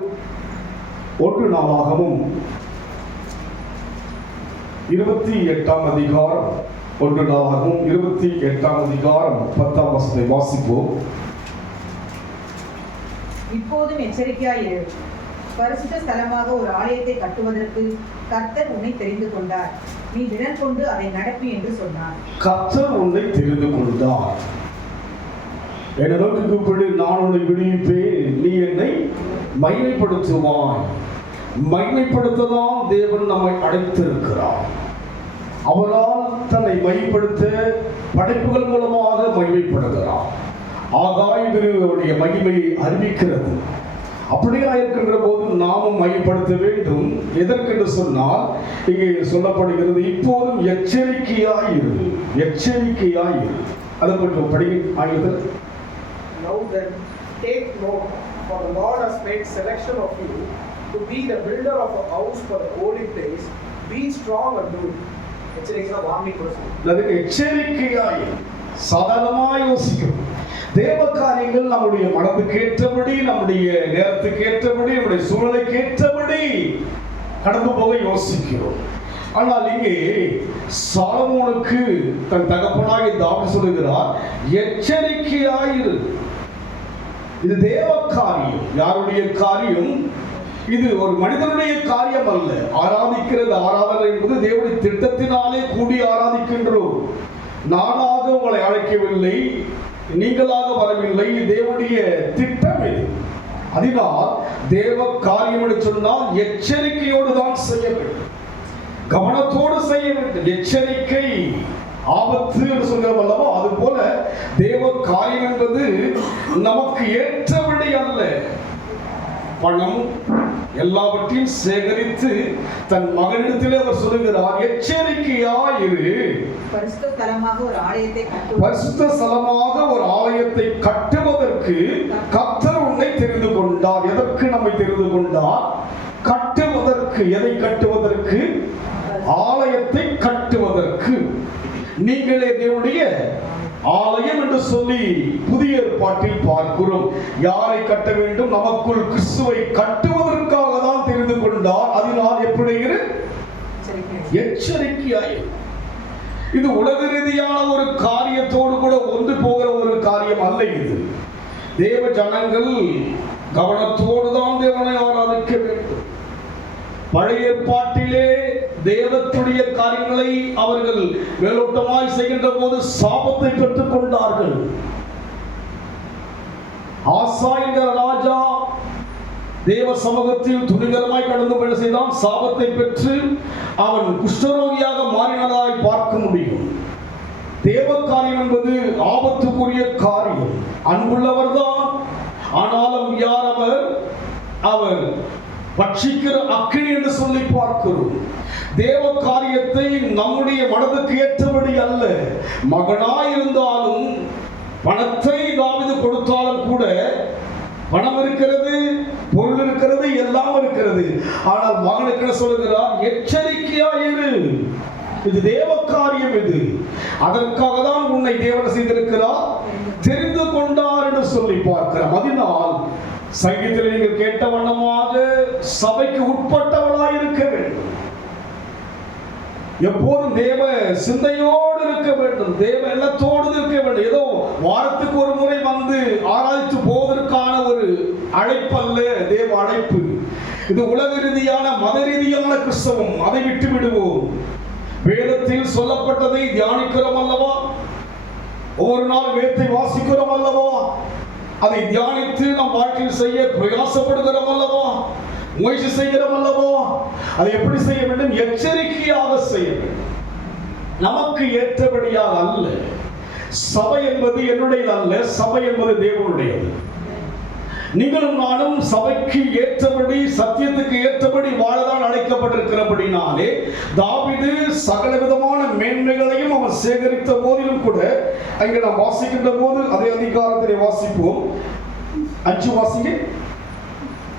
1 நாளாகமும் 28ஆம் அதிகாரம் 1 நாளாகமும் 28ஆம் அதிகாரம் 10ஆம் வசனத்தை வாசிப்போம். இப்போதும் எச்சரிக்கையாயிரு. பரிசுத்த ஸ்தலமாக ஒரு ஆலயத்தை கட்டுவதற்கு கர்த்தர் உன்னை தெரிந்து கொண்டார். நீ திடன் கொண்டு அதை நடப்பி என்று சொன்னார். கர்த்தர் உன்னை தெரிந்து கொண்டார். என்னை நோக்கி கூப்பிடு, நான் உன்னை விடுவிப்பேன், நீ என்னை மகிமைப்படுத்துவாய். மகிமைப்படுத்ததான் தேவன் நம்மை அழைத்திருக்கிறார். அவரால் தன்னை மகிமைப்படுத்த படைப்புகள் மூலமாக மகிமைப்படுகிறார். ஆகாயங்களுடைய மகிமையை அறிவிக்கிறது. அப்படியா இருக்கின்ற போது நாமும் மகிமைப்படுத்த வேண்டும். எதற்கென்று சொன்னால் இங்கே சொல்லப்படுகிறது, இப்போதும் எச்சரிக்கையாயிரு, எச்சரிக்கையாயிரு. அதை கொஞ்சம் படிக்க ஆயுதல். Now then, take note, for the Lord has made selection of you to be the builder of a house for the holy place. Be strong and do it. எச்சரிக்கையா வாங்கி கொடுங்க. அதுக்கு எச்சரிக்கையாயிரு. சாதாரணமாக யோசிக்கிறோம். தேவ காரியங்கள் நம்முடைய மனதுக்கு ஏற்றபடி, நம்முடைய நேரத்துக்கு ஏற்றபடி, நம்முடைய சூழலுக்கு ஏற்றபடி கடந்து போக யோசிக்கிறோம். ஆனால் இங்கே சாலமோனுக்கு தன் தகப்பனாகிய தாவீது சொல்லுகிறார், எச்சரிக்கையாயிரு. இது தேவ காரியம். யாருடைய காரியம்? இது ஒரு மனிதனுடைய காரியம் அல்ல. ஆராதிக்கிறது, ஆராதனை என்பது தேவனுடைய திட்டத்தினாலே கூடி ஆராதிக்கின்றோம். நானாக உங்களை அழைக்கவில்லை, நீங்களாக வரவில்லை. தேவனுடைய திட்டம் இது. அதனால் தேவ காரியம் என்று சொன்னால் எச்சரிக்கையோடு தான் செய்ய வேண்டும், கவனத்தோடு செய்ய வேண்டும். எச்சரிக்கை ஆபத்து என்று சொல்கிறோம் அல்லவா, அது போல தேவ காரியம் என்பது நமக்கு ஏற்றபடி அல்ல. பணம் எல்லாவற்றையும் சேகரித்து தன் மகனிடத்திலே அவர் சொல்லுகிறார், எச்சரிக்கையாயிரு. பரிசுத்த ஸ்தலமாக ஒரு ஆலயத்தை கட்டுவதற்கு கர்த்தர் உன்னை தெரிந்து கொண்டார். எதற்கு நம்மை தெரிந்து கொண்டார்? கட்டுவதற்கு. எதை கட்டுவதற்கு? ஆலயத்தை கட்டுவதற்கு. நீங்களே தேவனுடைய ஆலயம் என்று சொல்லி புதிய ஏற்பாட்டில் பார்க்கிறோம். யாரை கட்ட வேண்டும்? நமக்குள் கிறிஸ்துவை கட்டுவதற்காக தான் தெரிந்து கொண்டார். அதனால் எப்படி எச்சரிக்கையாயிரு. இது உலக ரீதியான ஒரு காரியத்தோடு கூட ஒன்று போகிற ஒரு காரியம் அல்ல. இது தேவ ஜனங்கள் கவனத்தோடு தான் தேவனை ஆராதிக்க வேண்டும். பழைய ஏற்பாட்டிலே தேவனுடைய காரியங்களை அவர்கள் மேலோட்டமாய் செய்கின்ற போது சாபத்தை பெற்றுக் கொண்டார்கள். ஆசா என்கிற ராஜா தேவ சமூகத்தில் துணிகரமாய் கடந்து செய்தான். சாபத்தை பெற்று அவன் குஷ்டரோகியாக மாறினதாய் பார்க்க முடியும். தேவ காரியம் என்பது ஆபத்துக்குரிய காரியம். அன்புள்ளவர் தான், ஆனாலும் யார் அவர்? அவர் பட்சிக்கிற அக்கினி என்று சொல்லி பார்க்கிறோம். தேவ காரியத்தை நம்முடைய மனதுக்கு ஏற்றபடி அல்ல. மகனாயிருந்தாலும் பணத்தை தாவீது கொடுத்தாலும் கூட, பணம் இருக்கிறது, பொருள் இருக்கிறது, எல்லாம் இருக்கிறது. ஆனால் மகனுக்கு என்ன சொல்லுகிறார்? எச்சரிக்கையாயிரு. இது தேவ காரியம். இது அதற்காக தான் உன்னை தேவன் செய்திருக்கிறார், தெரிந்து கொண்டார் என்று சொல்லி பார்க்கிறோம். அதனால் சங்கீதத்தில் நீங்கள் கேட்ட வண்ணமாக சபைக்கு உட்பட்டவளாய் இருக்க வேண்டும். எப்போதும் தேவ சிந்தையோடு இருக்க வேண்டும், தேவ எண்ணத்தோடு இருக்க வேண்டும். ஏதோ வாரத்துக்கு ஒரு முறை வந்து ஆராய்ச்சி போவதற்கான ஒரு அழைப்பு அல்ல தேவ அழைப்பு. இது உலக ரீதியான மத ரீதியான கிறிஸ்தவம். அதை விட்டு விடுவோம். வேதத்தில் சொல்லப்பட்டதை தியானிக்கிறோம் அல்லவா, ஒவ்வொரு நாள் வேதத்தை வாசிக்கிறோம் அல்லவா, அதை தியானித்து நம் வாழ்க்கையில் செய்ய பிரயாசப்படுகிறோம் அல்லவா, முயற்சி செய்கிறோம் அல்லவா. அதை எப்படி செய்ய வேண்டும்? எச்சரிக்கையாக செய்ய வேண்டும். நமக்கு ஏற்றபடியாக அல்ல. சபை என்பது என்னுடையது அல்ல, சபை என்பது தேவனுடையது. நீங்களும் நானும் சபைக்கு ஏற்றபடி, சத்தியத்துக்கு ஏற்றபடி வாழதான் அழைக்கப்பட்டிருக்கிறபடினாலே தாவீது சகல விதமான மேன்மைகளையும் அவன் சேகரித்த போதிலும் கூட, அங்கே நாம் வாசிக்கின்ற போது அதே அதிகாரத்திலே வாசிப்போம். 5 வாசிங்க.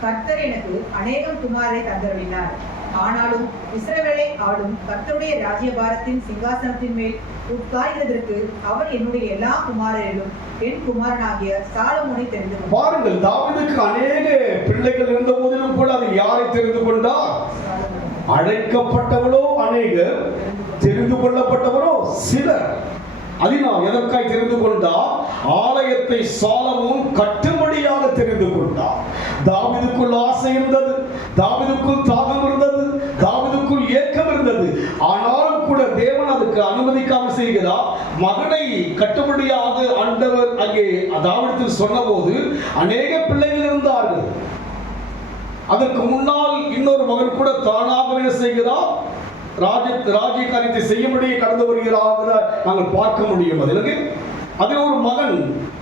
கர்த்தர் எனக்கு அநேகம் குமாரரை தந்தருளினார். ஆனாலும் இஸ்ரவேலை ஆளும் கர்த்தருடைய ராஜ்யபாரத்தின் சிங்காசனத்தின் மேல் உட்கார்கிறதற்கு அவர் என்னுடைய எல்லா குமாரரிலும் என் குமாரனாகிய சாலமோனை தெரிந்து கொண்டார். பாருங்கள், தாவீதுக்கு அநேக பிள்ளைகள் இருந்த போதிலும் கூட அதில் யாரை தெரிந்து கொண்டார்? அழைக்கப்பட்டவளோ அநேகர், தெரிந்து கொள்ளப்பட்டவரோ சிலர். அதனால் எதற்காய் தெரிந்து கொண்டார்? ஆலயத்தை சாலமோன் கட்டும்படியாக தெரிந்து கொண்டார். தாவீதுக்குள் ஆசை இருந்தது, தாவீதுக்குள் தாகம் இருந்தது, தாவீதுக்குள் ஏக்கம் இருந்தது. ஆனாலும் கூட தேவன் அதுக்கு அனுமதிக்காமல் செய்கிறார். மகனை கட்டும்படியாக ஆண்டவர் அங்கே தாவீதுக்கு சொன்னபோது அநேக பிள்ளைகள் இருந்தார்கள். அதற்கு முன்னால் இன்னொரு மகன் கூட தானாக என்ன செய்கிறார்? ராஜ்ய காரியத்தை செய்யும்படியே கடந்து வருகிறார் நாங்கள் பார்க்க முடியும். அதில் ஒரு மகன்.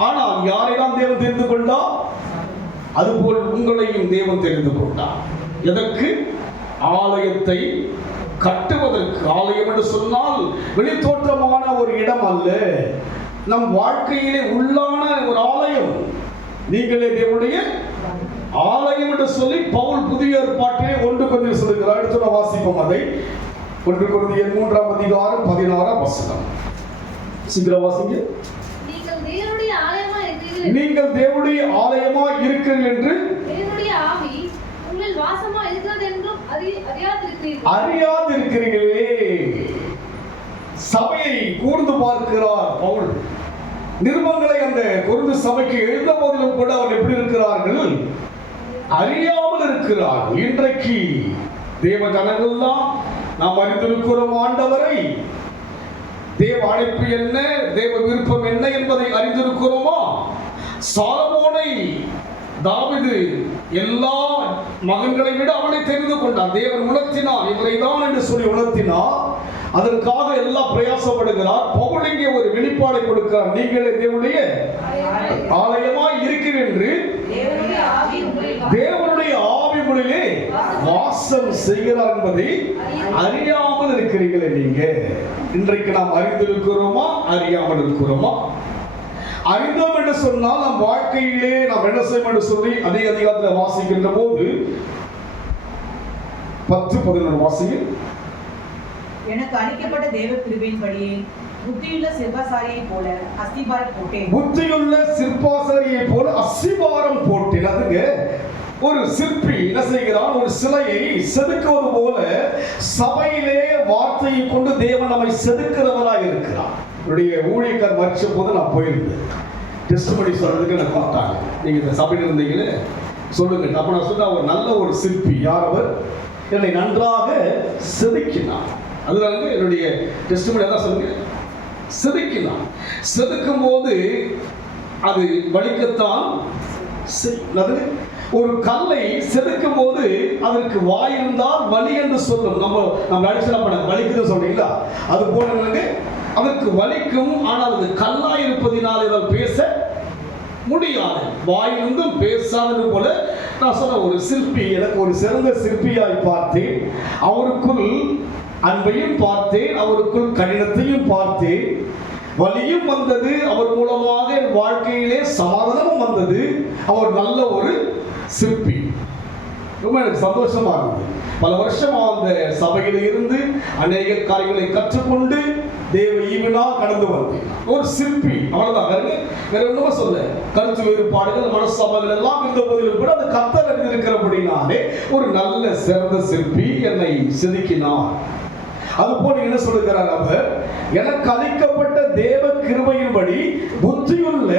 ஆனால் யாரைதான் தேவன் தெரிந்து கொண்டார்? அதுபோல் உங்களையும் தேவன் தெரிந்து கொண்டார். எதற்கு? ஆலயத்தை கட்டுவதற்கு. ஆலயம் என்று சொன்னால் வெளித்தோற்றமான ஒரு இடம் அல்ல, நம் வாழ்க்கையிலே உள்ளான ஒரு ஆலயம். நீங்களே தேவனுடைய ஆலயம் என்று சொல்லி பவுல் புதிய ஏற்பாட்டிலே 1 கொரிந்தியர் சொல்கிறார். அடுத்த வாசிப்போம் அதை. 1 கொரிந்தியர் 3ஆம் அதிகாரம் 16ஆம் வசனம். சீக்கிரம் வாசிங்க. நீங்கள் தேவனுடைய ஆலயமாய் இருக்கிறீர்கள் என்று தேவனுடைய ஆவி உங்கள் வாசமா இருக்கிறது என்றும் அறியாதிருக்கிறீர்களே. சபையை கூர்ந்து பார்க்கிறார் பவுல். நிருபங்களை அந்த கொரிந்து சபைக்கு எழுந்த போதிலும் கூட அவர் எப்படி இருக்கிறார்கள்? அறியாமல் இருக்கிறார்கள். இன்றைக்கு தேவ ஜனங்கள் தான் நாம் அறிந்திருக்கிறோம் ஆண்டவரை. தேவ அழைப்பு என்ன, தேவ விருப்பம் என்ன என்பதை அறிந்திருக்கிறோமா? சாலமோனை தாவீது எல்லா மகன்களை விட அவனை தெரிந்து கொண்டான். தேவன் உணர்த்தினார், இவரை தான் என்று சொல்லி உணர்த்தினார். அதற்காக எல்லாம் பிரயாசப்படுகிறார். பவுல் இங்கே ஒரு வெளிப்பாடை கொடுக்கிறார். நீங்களே தேவனுடைய ஆலயமாய் இருக்கிறீர்கள் என்று தேவனுடைய ஆவி உங்களிலே வாசம் செய்கிறார் என்பதை அறியாமல் இருக்கிறீர்களே. நீங்க இன்றைக்கு நாம் அறிந்திருக்கிறோமா, அறியாமல் இருக்கிறோமா? அறிந்தோம் என்று சொன்னால் நம் வாழ்க்கையிலே நாம் என்ன செய்வோம் என்று சொல்லி அதே அதிகாரத்தில் வாசிக்கின்ற போது 10-11 வாசிங்க. எனக்கு அளிக்கப்பட்ட தேவ கிருபையின்படியே புத்தியுள்ள சிற்பாசாரியை போல அஸ்திபாரம் போட்டேன். புத்தியுள்ள சிற்பாசாரியை போல அஸ்திபாரம் போட்டேன். அதுங்க ஒரு சிற்பி என்ன செய்கிறான்? ஒரு சிலையை செதுக்குவது போல சபையிலே வார்த்தையை கொண்டு தேவன் நம்மை செதுக்கிறவராய் இருக்கிறார். என்னுடைய ஊழியக்கார் மறிச்ச போது நான் போயிருந்தேன். டெஸ்ட் பண்ணி சொல்றதுக்கு எனக்கு கூப்பிட்டாங்க. நீங்க இந்த சபையில் இருந்தீங்களே சொல்லுங்க. அப்ப நான் சொன்ன ஒரு நல்ல ஒரு சிற்பி யார்? அவர் என்னை நன்றாக செதுக்கினார். அதுதான் என்னுடைய டெஸ்ட் பண்ணி அதான் சொல்லுங்க. செதுக்கினான். செதுக்கும் போது அது வலிக்கத்தான் செய்யும். ஒரு கல்லை செதுக்கும் போது அதற்கு வாய் இருந்தால் வலி என்று சொல்லும். நம்ம அடிச்சல பண்ண வலிக்குது சொல்றீங்களா? அது போல அதற்கு வலிக்கும். ஆனால் அது கல்லாய் இருப்பதினால் இதால் பேச முடியாது. வாயிருந்தும் பேசாதது போல நான் சொன்ன ஒரு சிற்பி எனக்கு ஒரு சிறந்த சிற்பியாய் பார்த்தேன். அவருக்குள் அன்பையும் பார்த்தேன், அவருக்குள் கடினத்தையும் பார்த்தேன். வலியும் வந்தது. அவர் மூலமாக என் வாழ்க்கையிலே சமாதானமும் வந்தது. அவர் நல்ல ஒரு சிற்பி. ரொம்ப எனக்கு சந்தோஷமா இருந்தது. பல வருஷம் அந்த சபையில் இருந்து அநேக காரியங்களை கற்றுக்கொண்டு தேவ ஈவனா கடந்து வந்தேன். ஒரு சிற்பி, அவ்வளவுதான். வேற ஒண்ணுமே சொல்ல. கருத்து வேறுபாடுகள் மனசபைகள் எல்லாம் இருந்த போதிலும் கூட அது கர்த்தர் அறிந்திருக்கிறபடினாலே ஒரு நல்ல சிறந்த சிற்பி என்னை செதுக்கினார். அதுபோல என்ன சொல்லுகிறார் அவர்? எனக்கு அளிக்கப்பட்ட தேவ கிருபையின்படி புத்தியுள்ள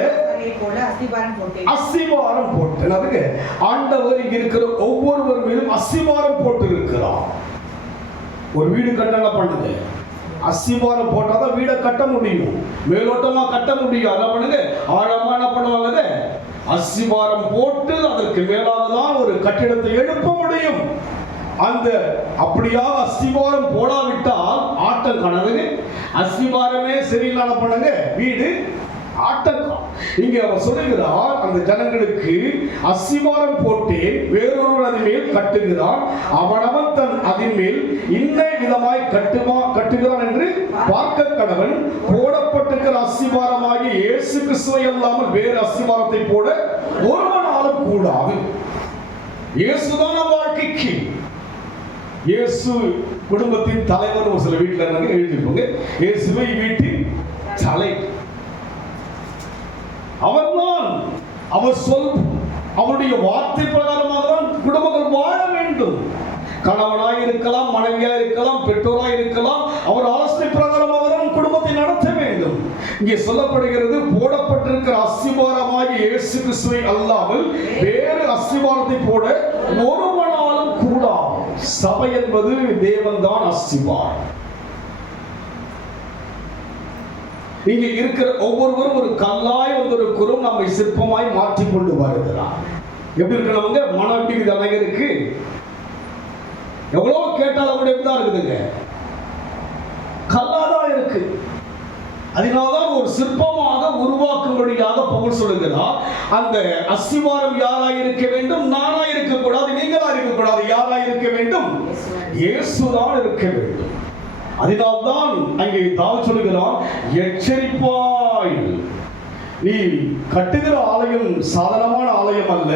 அஸ்திபாரம் போட்டேன். அதுக்கு ஆண்டவர் இங்க இருக்கிற ஒவ்வொருவர் மீதும் அஸ்திபாரம் போட்டு இருக்கிறார். ஒரு வீடு கட்டணம் பண்ணுங்க, அஸ்திபாரம் போட்டாதான் வீடை கட்ட முடியும். மேலோட்டமா கட்ட முடியும். என்ன பண்ணுங்க, ஆழமா என்ன பண்ணுவாங்க? அஸ்திபாரம் போட்டு அதற்கு மேலாக தான் ஒரு கட்டிடத்தை எழுப்ப முடியும். அந்த அப்படியாக அஸ்திபாரம் போடாவிட்டால் ஆட்டம் கணக்கு. அஸ்திபாரமே சரியில்லாத பண்ணுங்க, வீடு ஆட்டக்கம். இங்க அவர் சொல்லுகிறார், அந்த ஜனங்களுக்கு அஸ்திபாரம் போட்டேன், வேறொருவன் அதன் மேல் கட்டுகிறான், அவனவன் தன் அதன் மேல் இன்ன விதமாய் கட்டுகிறான் என்று பார்க்க கடவன். போடப்பட்டிருக்கிற அஸ்திபாரமாகிய இயேசு கிறிஸ்துவை அல்லாமல் வேறு அஸ்திபாரத்தை போட ஒருவனாலும் கூடாது. இயேசுதான் நம் வாழ்க்கைக்கு. இயேசு குடும்பத்தின் தலைவர். ஒரு சில வீட்டில் இருந்தாங்க எழுதிருப்பாங்க, இயேசுவை வீட்டின் தலை. அவர்தான், அவர் சொல், அவருடைய வார்த்தை பிரகாரமாக தான் குடும்பங்கள் வாழ வேண்டும். கணவனாய் இருக்கலாம், மனைவியா இருக்கலாம், பெற்றோராய் இருக்கலாம், அவர் ஆலோசனை பிரகாரமாக தான் குடும்பத்தை நடத்த வேண்டும். இங்கே சொல்லப்படுகிறது, போடப்பட்டிருக்கிற அஸ்திபாரமாகிய இயேசு கிறிஸ்துவை அல்லாமல் வேறு அஸ்திபாரத்தை போட ஒருவனாலும் கூடாது. சபை என்பது தேவன் தான் அஸ்திபாரம். இங்கே இருக்கிற ஒவ்வொருவரும் ஒரு கல்லாய் வந்திருக்கிறோம், நம்மை சிற்பமாய் மாற்றிக் கொண்டு வருகிறார். எப்படி இருக்கிறவங்க மனம் எப்படி அழகருக்கு எவ்வளவு கேட்டாலும் கூட எப்படிதான் இருக்குதுங்க, கல்லாதான் இருக்கு. அதனால்தான் ஒரு சிற்பமாக உருவாக்கும்படியாக பவுல் சொல்லுகிறார். அந்த அஸ்திவாரம் யாராய் இருக்க வேண்டும்? நானாய் இருக்கக்கூடாது, நீங்களா இருக்கக்கூடாது. யாராய் இருக்க வேண்டும்? இயேசுதான் இருக்க வேண்டும். அதனால்தான் அங்கே தாவீது சொல்லுகிறான், எச்சரிப்பாய், நீ கட்டுகிற ஆலயம் சாதாரணமான ஆலயம் அல்ல,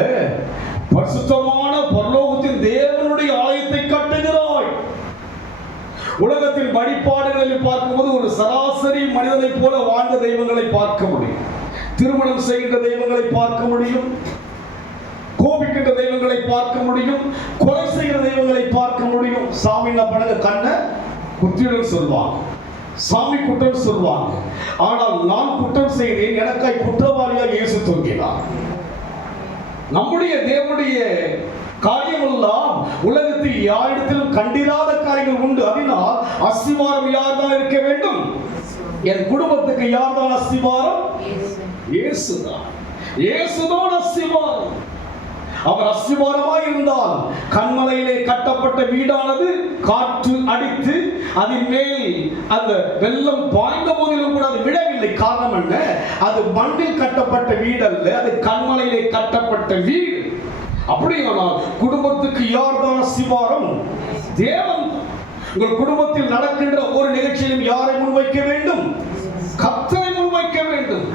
பரிசுத்தமான பரலோகத்தின் தேவனுடைய ஆலயத்தை கட்டுகிறாய். உலகத்தின் வழிபாடுகளில் பார்க்கும்போது ஒரு சராசரி மனிதனை போல வாழ்ந்த தெய்வங்களை பார்க்க முடியும், திருமணம் செய்கின்ற தெய்வங்களை பார்க்க முடியும், கோபிக்கின்ற தெய்வங்களை பார்க்க முடியும், கொலை செய்கிற தெய்வங்களை பார்க்க முடியும். சாமி என்ன பண்ணுங்க, கண்ணை குத்தியுடன் சொல்வாங்க, சாமி குற்றம் சொல்வாங்க. ஆனால் நான் குற்றம் செய்தேன், எனக்காய் குற்றவாளியாக இயேசு தொங்கினார். நம்முடைய தேவனுடைய காரியமெல்லாம் உலகத்தில் யாரிடத்திலும் கண்டிராத காரியங்கள் உண்டு. அதனால் அஸ்திவாரம் யார் தான் இருக்க வேண்டும்? என் குடும்பத்துக்கு யார் தான் அஸ்திவாரம்? இயேசுதான். இயேசுதான் அஸ்திவாரம். அவர் அஸ்திவாரமாய் இருந்தால் கண்மலையிலே கட்டப்பட்ட வீடானது காற்று அடித்து அதன் மேல் அந்த வெள்ளம் பாய்ந்த போதிலும் கூட அது விழவில்லை. காரணம் என்ன? அது மண்ணில் கட்டப்பட்ட வீடு அல்ல, அது கண்மலையிலே கட்டப்பட்ட வீடு. அப்படியானால் குடும்பத்துக்கு யார் தான் அஸ்திவாரம்? தேவன். உங்கள் குடும்பத்தில் நடக்கின்ற ஒரு நிகழ்ச்சியிலும் யாரை முன்வைக்க வேண்டும்? கர்த்தரை முன்வைக்க வேண்டும்.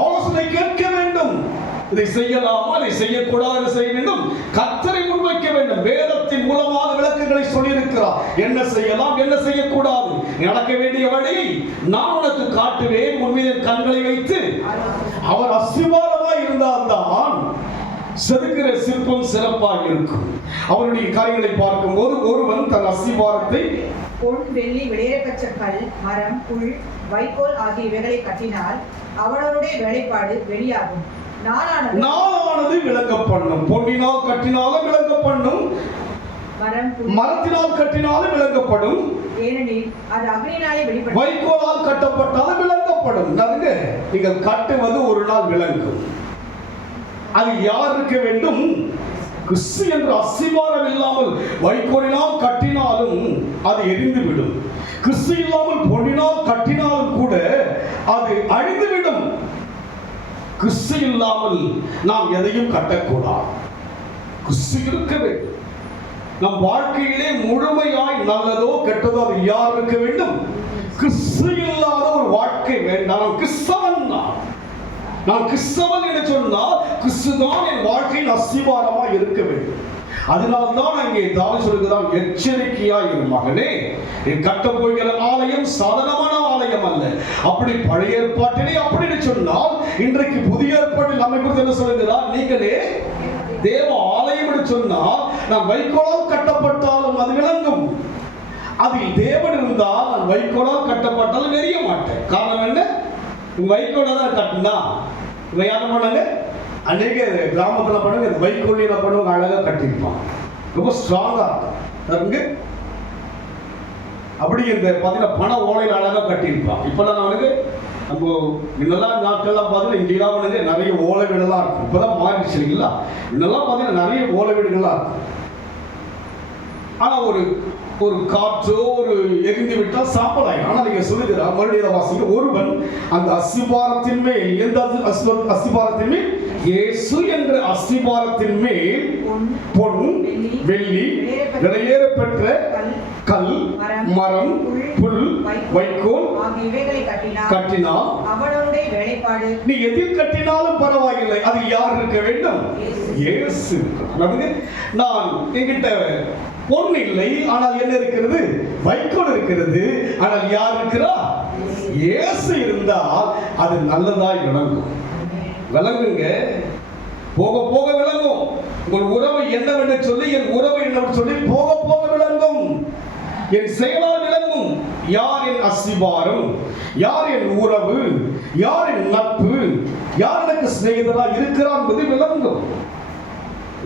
ஆலோசனை கேட்க வேண்டும். இதை செய்யலாமா, இதை செய்யக்கூடாது செய்ய வேண்டும், கர்த்தரை முன்வைக்க வேண்டும். வேதத்தின் மூலமாக விளக்கங்களை சொல்லியிருக்கிறார். என்ன செய்யலாம், என்ன செய்யக்கூடாது, நடக்க வேண்டிய வழியை நான் உனக்கு காட்டுவேன், உன் மீது கண்களை வைத்து. அவர் அஸ்திவாரமாய் இருந்தால்தான் செதுக்கிற சிற்பம் சிறப்பாக இருக்கும். அவருடைய காரியங்களை பார்க்கும்போது ஒருவன் தன் அஸ்திவாரத்தை பொன், வெள்ளி, விலையேறப்பெற்ற கல், மரம், புல், வைக்கோல் ஆகிய இவைகளை கட்டினால் அவனவருடைய வேலைப்பாடு வெளியாகும். நாளானது விளங்க பண்ணும். பொன்னினால் கட்டினாலும் விளங்க பண்ணும், மரத்தினால் கட்டினாலும் விளங்கப்படும், ஏனெனில் அது அக்னியினாலே வெளிப்படும். வைக்கோலால் கட்டப்பட்டாலும் விளங்கப்படும். நீங்கள் கட்டுவது ஒரு நாள் விளங்கும். அது யார் இருக்க வேண்டும்? கிறிஸ்து என்ற அஸ்திவாரம் இல்லாமல் வைக்கோலினால் கட்டினாலும் அது எரிந்துவிடும். கிறிஸ்து இல்லாமல் பொன்னினால் கட்டினாலும் கூட அது அழிந்துவிடும். கிறிஸ்து இல்லாமல் நாம் எதையும் கட்டக்கூடாது. கிறிஸ்து இருக்க வேண்டும். நம் வாழ்க்கையிலே முழுமையாய் நல்லதோ கெட்டதோ அது யார் இருக்க வேண்டும்? கிறிஸ்து இல்லாத ஒரு வாழ்க்கை வேண்டாம். கிறிஸ்தவன் நான் கிறிஸ்தவன் என்று சொன்னால் கிறிஸ்து தான் என் வாழ்க்கையின் அஸ்திவாரமாக இருக்க வேண்டும். அதனால்தான் அங்கே தாவீது சொல்கிறான், எச்சரிக்கையாய் இரு மகனே, நீ கட்டப் போகிற ஆலயம் சாதாரணமான ஆலயம் அல்ல. அப்படி பழைய ஏற்பாட்டிலே அப்படின்னு சொன்னால் இன்றைக்கு புதிய ஏற்பாட்டில் நம்மை குறித்து என்ன சொல்கிறார்? நீங்களே தேவ ஆலயம் என்று சொன்னால் நான் வைக்கோலால் கட்டப்பட்டாலும் அது விளங்கும். அதில் தேவன் இருந்தால் நான் வைக்கோலால் கட்டப்பட்டாலும் எரிய மாட்டேன். காரணம் என்ன? வைக்கோலை தான் கட்டினா இவன் யாரும் பண்ணாங்க, அன்றைக்கு கிராமத்தில் பண்ணுங்க, வைக்கோலியில் பண்ணுவாங்க, அழகாக கட்டியிருப்பான், ரொம்ப ஸ்ட்ராங்காக இருக்கு. அப்படி இந்த பார்த்தீங்கன்னா பண ஓலையில் அழகாக கட்டியிருப்பான். இப்போல்லாம் அவனுக்கு நம்ம இன்னெல்லாம் நாட்கள்லாம் பார்த்தீங்கன்னா இங்கெல்லாம் வந்து நிறைய ஓலை வீடுலாம் இருக்கும். இப்போதான் மாறிடுச்சு இல்லைங்களா? இன்னெல்லாம் பார்த்தீங்கன்னா நிறைய ஓலை வீடுகள்லாம் இருக்கும். ஆனால் ஒரு காற்றோ ஒரு எரிந்து விட்டால் சாம்பலாயிடும். ஆனால் நீங்க சொல்லுகிறார் மறுபடியும் வாசிக்க, ஒருவன் அந்த அஸ்திபாரத்தின் மேல், எந்த அஸ்திபாரத்தின் மேல்? இயேசு என்ற அஸ்திபாரத்தின் மேல் பொன், வெள்ளி, விலையேற பெற்ற கல், மரம், புல் வைக்கோல் ஆகிய இவைகளை கட்டினால் அவனுடைய வேலைப்பாடு. நீ எதில் கட்டினாலும் பரவாயில்லை, அது யார் இருக்க வேண்டும்? இயேசு. அதாவது நான் என்கிட்ட பொருள் இல்லை, ஆனால் என்ன இருக்கிறது? வைக்கோல் இருக்கிறது. ஆனால் யார் இருக்கிறா? இயேசு இருந்தால் அது நல்லதாய் விளங்கும். விளங்குங்க, போக போக விளங்கும். உங்கள் உறவு என்னவென்று சொல்லி, என் உறவு என்னவென்று சொல்லி போக போக விளங்கும். என் செயலால் விளங்கும். யார் என் அஸ்திபாரம், யார் என் உறவு, யார் என் நட்பு, யார் எனக்கு சிநேகிதராக இருக்கிறார் என்பது விளங்கும்.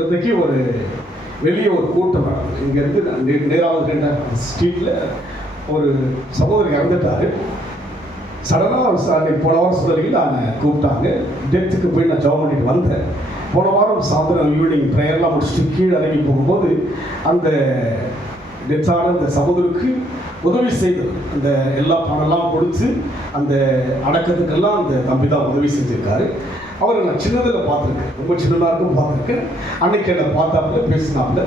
இன்றைக்கு ஒரு வெளியே ஒரு கூட்டம் நடந்தது. இங்கேருந்து நேராவது ஸ்ட்ரீட்டில் ஒரு சகோதரி இறந்துட்டாரு. சடனாக போன வாரம் சொல்லிட்டு நான் கூப்பிட்டாங்க. டெத்துக்கு போய் நான் ஜாப் பண்ணிட்டு வந்தேன். போன வாரம் சாயந்தரம் ஈவினிங் ப்ரேயர்லாம் முடிச்சுட்டு கீழே இறங்கி போகும்போது அந்த டெத்தான அந்த சகோதரிக்கு உதவி செய்தது. அந்த எல்லா பணம்லாம் கொடுத்து அந்த அடக்கத்துக்கெல்லாம் அந்த தம்பி தான் உதவி செஞ்சுருக்காரு. அவரை நான் சின்னதில் பார்த்துருக்கேன், ரொம்ப சின்னதாக இருக்கும் பார்த்துருக்கேன். அன்னைக்கு என்னை பார்த்தாப்புல பேசினாங்க.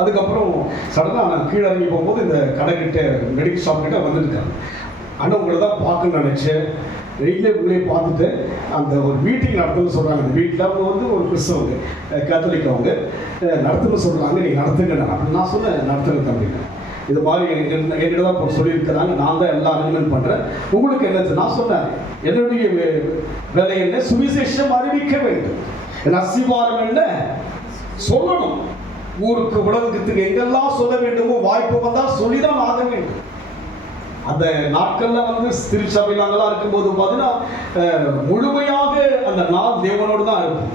அதுக்கப்புறம் சடனாக நான் கீழே இறங்கி போகும்போது இந்த கடைக்கிட்ட மெடிக்கல் ஷாப் கிட்ட வந்துருக்காங்க. ஆனால் உங்களை தான் பார்க்கணும்னு நினச்சேன். வெயிலே உங்களே பார்த்துட்டு அந்த ஒரு மீட்டிங் நடத்துன்னு சொல்கிறாங்க. அந்த வீட்டில் அவங்க வந்து ஒரு கிறிஸ்தவங்க, கேத்தலிக் அவங்க நடத்துன்னு சொல்கிறாங்க. நீங்கள் நடத்துங்க அப்படின்னு நான் சொன்னேன். நடத்துங்க தம்பிங்க, இது மாதிரி என்கிட்ட தான் இப்போ சொல்லியிருக்கிறாங்க. நான் தான் எல்லாம் அரேஞ்ச்மெண்ட் பண்ணுறேன். உங்களுக்கு என்ன? நான் சொன்னேன், என்னுடைய வேலை என்ன? சுவிசேஷம் அறிவிக்க வேண்டும். என் அஸ்திவாரம் என்ன? சொல்லணும். ஊருக்கு உலகத்துக்கு எங்கெல்லாம் சொல்ல வேண்டுமோ வாய்ப்பு வந்தால் சொல்லிதான் ஆக வேண்டும். அந்த நாட்கள்ல வந்து திருச்சபையில் அங்கெல்லாம் இருக்கும்போது பார்த்தீங்கன்னா முழுமையாக அந்த நாள் தேவனோடு தான் இருக்கும்.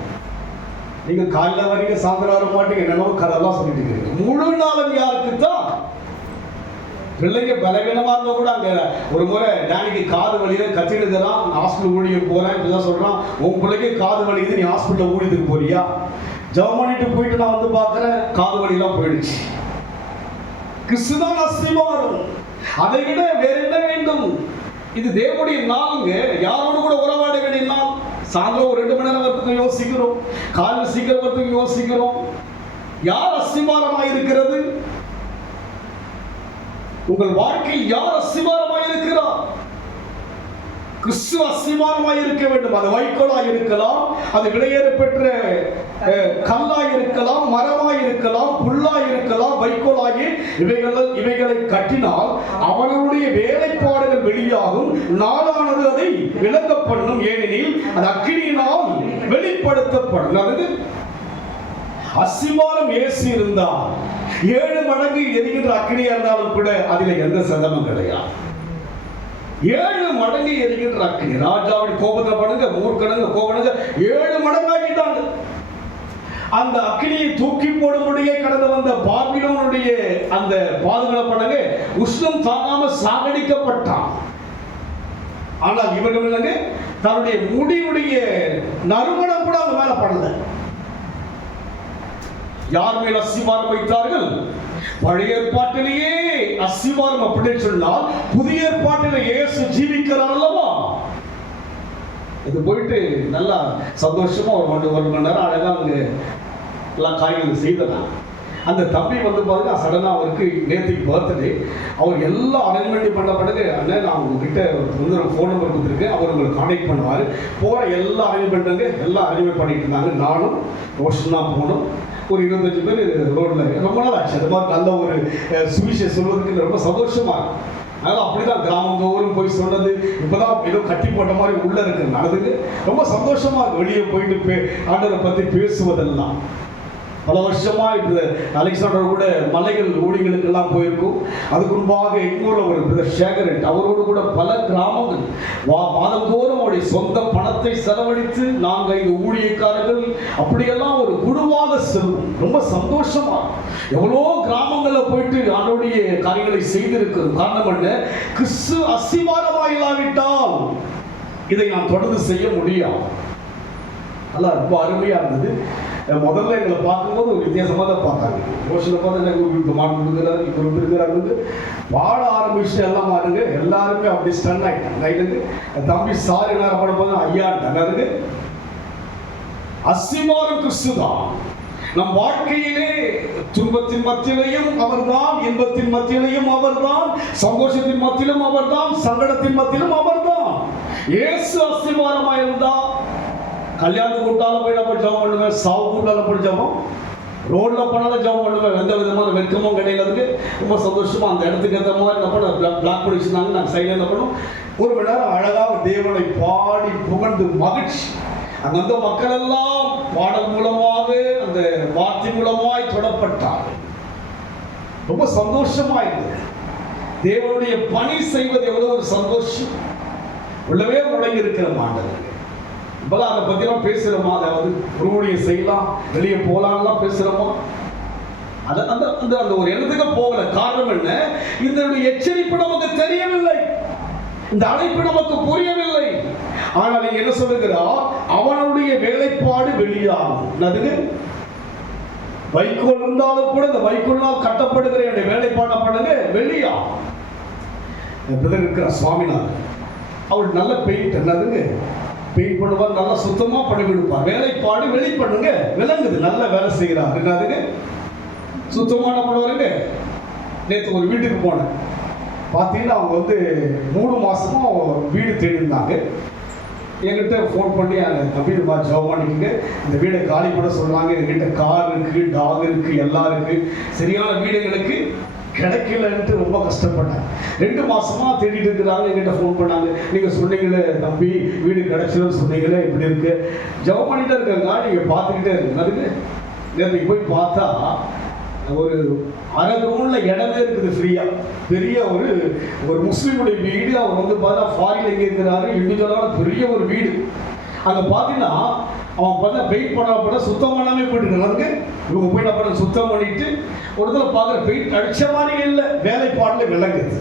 நீங்க காலைல வரீங்க, சாயந்தரம் வர மாட்டீங்க, என்னென்னோ கதையெல்லாம் சொல்லிட்டு இருக்கீங்க. முழு நாளும் யாருக்கு தான்? பிள்ளைங்க பலவீனமா இருந்தா கூட அங்க ஒரு முறை டேனிக்கு காது வலியில கத்திடுதான், ஹாஸ்பிட்டல் ஊழியம் போறேன் இப்படிதான் சொல்றான். உன் பிள்ளைக்கு காது வலிக்குது, நீ ஹாஸ்பிட்டல் ஊழியத்துக்கு போறியா? ஜெபம் பண்ணிட்டு போயிட்டு நான் வந்து பார்க்கிறேன், காது வலியெல்லாம் போயிடுச்சு. கிறிஸ்துதான் அஸ்திவாரம். அதை விட வேற என்ன வேண்டும்? இது தேவனுடைய நாளுங்க. யாரோடு கூட உறவாட வேண்டிய நாள். சாயந்தரம் ஒரு 2 மணி நேரம் வரத்துக்கு யோசிக்கிறோம், காலையில் சீக்கிரம் வரத்துக்கு யோசிக்கிறோம். யார் அஸ்திவாரமாய் இருக்கிறது? உங்கள் வாழ்க்கையில் யார் அஸ்திவாரமாய் இருக்கிறார்? கிறிஸ்து அஸ்திவாரமாய் இருக்க வேண்டும். அது வைக்கோலாய் இருக்கலாம், அது விலையேற பெற்ற கல்லாய் இருக்கலாம், மரமாய் இருக்கலாம், புல்லாய் இருக்கலாம். வைக்கோலாகி இவைகளை கட்டினால் அவனுடைய வேலைப்பாடுகள் வெளியாகும். நாளானது அதை விளங்க பண்ணும். ஏனெனில் அது அக்கினியினால் வெளிப்படுத்தப்படும். அது அஸ்திவாரம் இயேசு இருந்தால் 7 மடங்கு எரிகின்ற அக்கினியா இருந்தாலும் கூட அதில் எந்த சதமும் கிடையாது. 7 மடங்கு எரிகின்ற அக்கினி. ராஜாவின் கோபத்தை பண்ணுங்க, மூர்க்கனுங்க கோபனுங்க 7 மடங்கு ஆகிட்டாங்க. அந்த அக்கினியை தூக்கி போடும்படியே கடந்து வந்த பாபிலோனுடைய அந்த பாதுகாப்பு உஷ்ணம் தாங்காம சாகடிக்கப்பட்டான். ஆனால் இவர்கள் இல்லைங்க, தன்னுடைய முடிவுடைய நறுமணம் கூட அவங்க மேல படல. யார் மேல் அஸ்திவாரம் வைத்தார்கள்? பழைய ஏற்பாட்டிலேயே அஸ்திவாரம் அப்படின்னு சொன்னால் புதிய ஏற்பாட்டில் இயேசு ஜீவிக்கிறார் அல்லவா? இது போயிட்டு நல்லா சந்தோஷமா ஒரு மணி நேரம் அழகா அங்க எல்லா காரியங்களும் செய்தலாம். அந்த தம்பி வந்து பாருங்க, சடனா அவருக்கு நேற்றுக்கு பர்த்டே. அவர் எல்லாம் அரேஞ்ச்மெண்ட் பண்ண பிறகு, அண்ணன் நான் உங்ககிட்ட ஒரு ஃபோன் நம்பர் கொடுத்துருக்கேன், அவர் உங்களுக்கு கான்டாக்ட் பண்ணுவார். போகிற எல்லா அரேஞ்ச்மெண்ட்டுங்க எல்லாம் அரேஞ்ச்மெண்ட் பண்ணிட்டு இருந்தாங்க. நானும் ரோஷன் தான் போகணும். ஒரு 25 பேர் ரோட்ல. ரொம்ப நாள் ஆச்சு அது மாதிரி நல்ல ஒரு சுவிசேஷம் சொல்வதற்கு ரொம்ப சந்தோஷமா இருக்கும். அதனால அப்படிதான் கிராமம் தோறும் போய் சொன்னது. இப்பதான் ஏதோ கட்டி போட்ட மாதிரி உள்ள இருக்கு நடந்துக்கு ரொம்ப சந்தோஷமா இருக்கு. வெளியே போயிட்டு ஆண்டவரை பத்தி பேசுவதெல்லாம் பல வருஷமா இந்த அலெக்சாண்டர் கூட மலைகள் ஊழிகளுக்கு எல்லாம் போயிருக்கும். அதுக்கு முன்பாக எங்கூர்ல ஒரு பிரதர் சேகரன், அவரோடு கூட பல கிராமங்கள் மாதந்தோறும் அவருடைய சொந்த பணத்தை செலவழித்து நாங்கள் இந்த ஊழியக்காரர்கள் அப்படியெல்லாம் ஒரு குழுவாக செல்வோம். ரொம்ப சந்தோஷமா எவ்வளோ கிராமங்கள்ல போயிட்டு அவருடைய காரியங்களை செய்திருக்கிறோம். காரணம் என்ன? கிறிஸ்து அஸ்திவாரமா இல்லாவிட்டால் இதை நான் தொடர்ந்து செய்ய முடியாது. நல்லா ரொம்ப அருமையா இருந்தது. முதல்ல எங்களை பார்க்கும்போது ஒரு வித்தியாசமாக தான் பார்த்தாங்க. ரோஷனை பார்த்து எனக்கு ஒரு மாட்டு கொடுக்குறாரு, இப்போ இருக்கிறாரு பாட ஆரம்பிச்சு எல்லாம் மாறுங்க. எல்லாருமே அப்படி ஸ்டன் ஆகிட்டாங்க. நைட்டுக்கு தம்பி சாரி நேரம் படம் ஐயாட்டாங்க. அஸ்திவாரம் கிறிஸ்து தான். நம் வாழ்க்கையிலே துன்பத்தின் மத்தியிலையும் அவர்தான், இன்பத்தின் மத்தியிலையும் அவர்தான், சந்தோஷத்தின் மத்தியிலும் அவர்தான், சங்கடத்தின் மத்தியிலும் அவர்தான். இயேசு அஸ்திவாரமா இருந்தா கல்யாணத்துக்கு கூட்டால போய் நம்ம ஜெபம் பண்ணுவேன், சாவு கூட்டால போய் ஜெபம், ரோட்ல போனாலும் ஜெபம் பண்ணுவேன். எந்த விதமான வெட்கமும் கிடையாது. ரொம்ப சந்தோஷமா அந்த இடத்துக்கு ஏற்ற மாதிரி என்ன பண்ண பிளாக் பண்ணி வச்சிருந்தாங்க. நாங்கள் சைடில் என்ன பண்ணோம், ஒரு மணி நேரம் அழகாக தேவனை பாடி புகழ்ந்து மகிழ்ச்சி. அங்க வந்த மக்கள் எல்லாம் பாடல் மூலமாக அந்த வார்த்தை மூலமாய் தொடப்பட்டார்கள். ரொம்ப சந்தோஷமா இருந்தது. தேவனுடைய பணி செய்வது எவ்வளவு ஒரு சந்தோஷம். உள்ளவே முடங்கி இருக்கிற மாண்டவர் இப்பதான் அதை பத்தி எல்லாம் பேசுறோமா, அதாவது குருவுடைய செய்யலாம், வெளியே போலாம்லாம் பேசுறோமா? அந்த ஒரு எண்ணத்துக்கு போகல. காரணம் என்ன? இதனுடைய எச்சரிப்பு நமக்கு தெரியவில்லை, இந்த அழைப்பு நமக்கு புரியவில்லை. ஆனால் நீங்க என்ன சொல்லுகிறா, அவனுடைய வேலைப்பாடு வெளியாகும். அதுக்கு வைக்கோல் இருந்தாலும் கூட இந்த வைக்கோல்னால் கட்டப்படுகிற என்னுடைய வேலைப்பாடு பண்ணுங்க வெளியாகும். இருக்கிற சுவாமிநாதன் அவர் நல்ல பெயிண்ட் என்னதுங்க பெயிண்ட் பண்ணுவார், நல்லா சுத்தமா பண்ணி கொடுப்பார். வேலைப்பாடு வெளி பண்ணுங்க விளங்குது, நல்ல வேலை செய்கிறார். என்னதுங்க சுத்தமான பண்ணுவாருங்க. நேற்று ஒரு வீட்டுக்கு போனேன், பார்த்தீங்கன்னா அவங்க வந்து 3 மாசமா வீடு தேடிருந்தாங்க. என்கிட்ட ஃபோன் பண்ணி தம்பி இது மாதிரி ஜாப் பண்ணிக்கங்க, இந்த வீடை காலி பண்ண சொல்றாங்க, என்கிட்ட கார் இருக்கு, டாக் இருக்கு, எல்லாம் இருக்கு, சரியான வீடுகளுக்கு கிடைக்கலன்ட்டு ரொம்ப கஷ்டப்பட்டேன். 2 மாசமா தேடிட்டு இருக்கிறாங்க. என்கிட்ட ஃபோன் பண்ணாங்க, நீங்க சொன்னீங்களே தம்பி வீடு கிடைச்சிடும் சொன்னீங்களே, இப்படி இருக்கு, ஜாப் பண்ணிட்டே இருக்காங்க, நீங்க பார்த்துக்கிட்டே இருக்கு. அதுக்கு நேற்று போய் பார்த்தா ஒரு அரை கிரவுண்ட்ல இடமே இருக்குது ஃப்ரீயா. பெரிய ஒரு முஸ்லீமுடைய வீடு. அவர் வந்து பார்த்தா ஃபாரின்ல எங்கே இருக்கிறாரு, இண்டிவிஜுவலான பெரிய ஒரு வீடு. அங்கே பார்த்தீங்கன்னா அவன் பார்த்தா பெயிண்ட் பண்ண சுத்தம் பண்ணாமே போயிட்டு இருக்காங்க. இவங்க போய் என்ன பண்ண சுத்தம் பண்ணிட்டு ஒரு இடத்துல பார்க்குற பெயிண்ட் அடிச்ச மாதிரி இல்லை, வேலைப்பாட்டில் விளங்குது.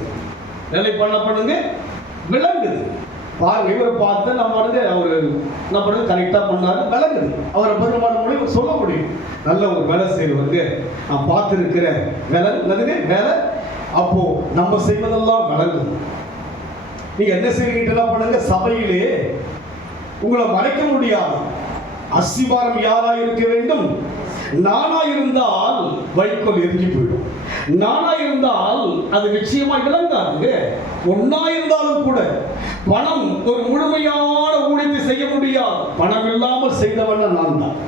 வேலைப்பாடு என்ன பண்ணுங்க விளங்குது. பாருங்க இவரை பார்த்து நம்ம வந்து அவர் என்ன பண்ணுறது கரெக்டாக பண்ணாரு, விளங்குது. அவரை பற்றி பண்ண முடியும், சொல்ல முடியும். நல்ல ஒரு வேலை செய்வருக்கு நான் பார்த்துருக்கிற வேலை நல்லது வேலை. அப்போ நம்ம செய்வதெல்லாம் விளங்கும். நீங்க என்ன செய்வீங்கலாம் பண்ணுங்க, சபையிலே உங்களை மறைக்க முடியாது. அஸ்திவாரம் யாரா இருக்க வேண்டும்? நானா இருந்தால் வைக்கோல் எரிஞ்சு போயிடும். நானா இருந்தால் அது நிச்சயமா விளங்காதுங்க. ஒன்னா இருந்தாலும் கூட பணம் ஒரு முழுமையான ஊழியத்தை செய்ய முடியாது. பணம் இல்லாமல் செய்தவன் நான் தான்.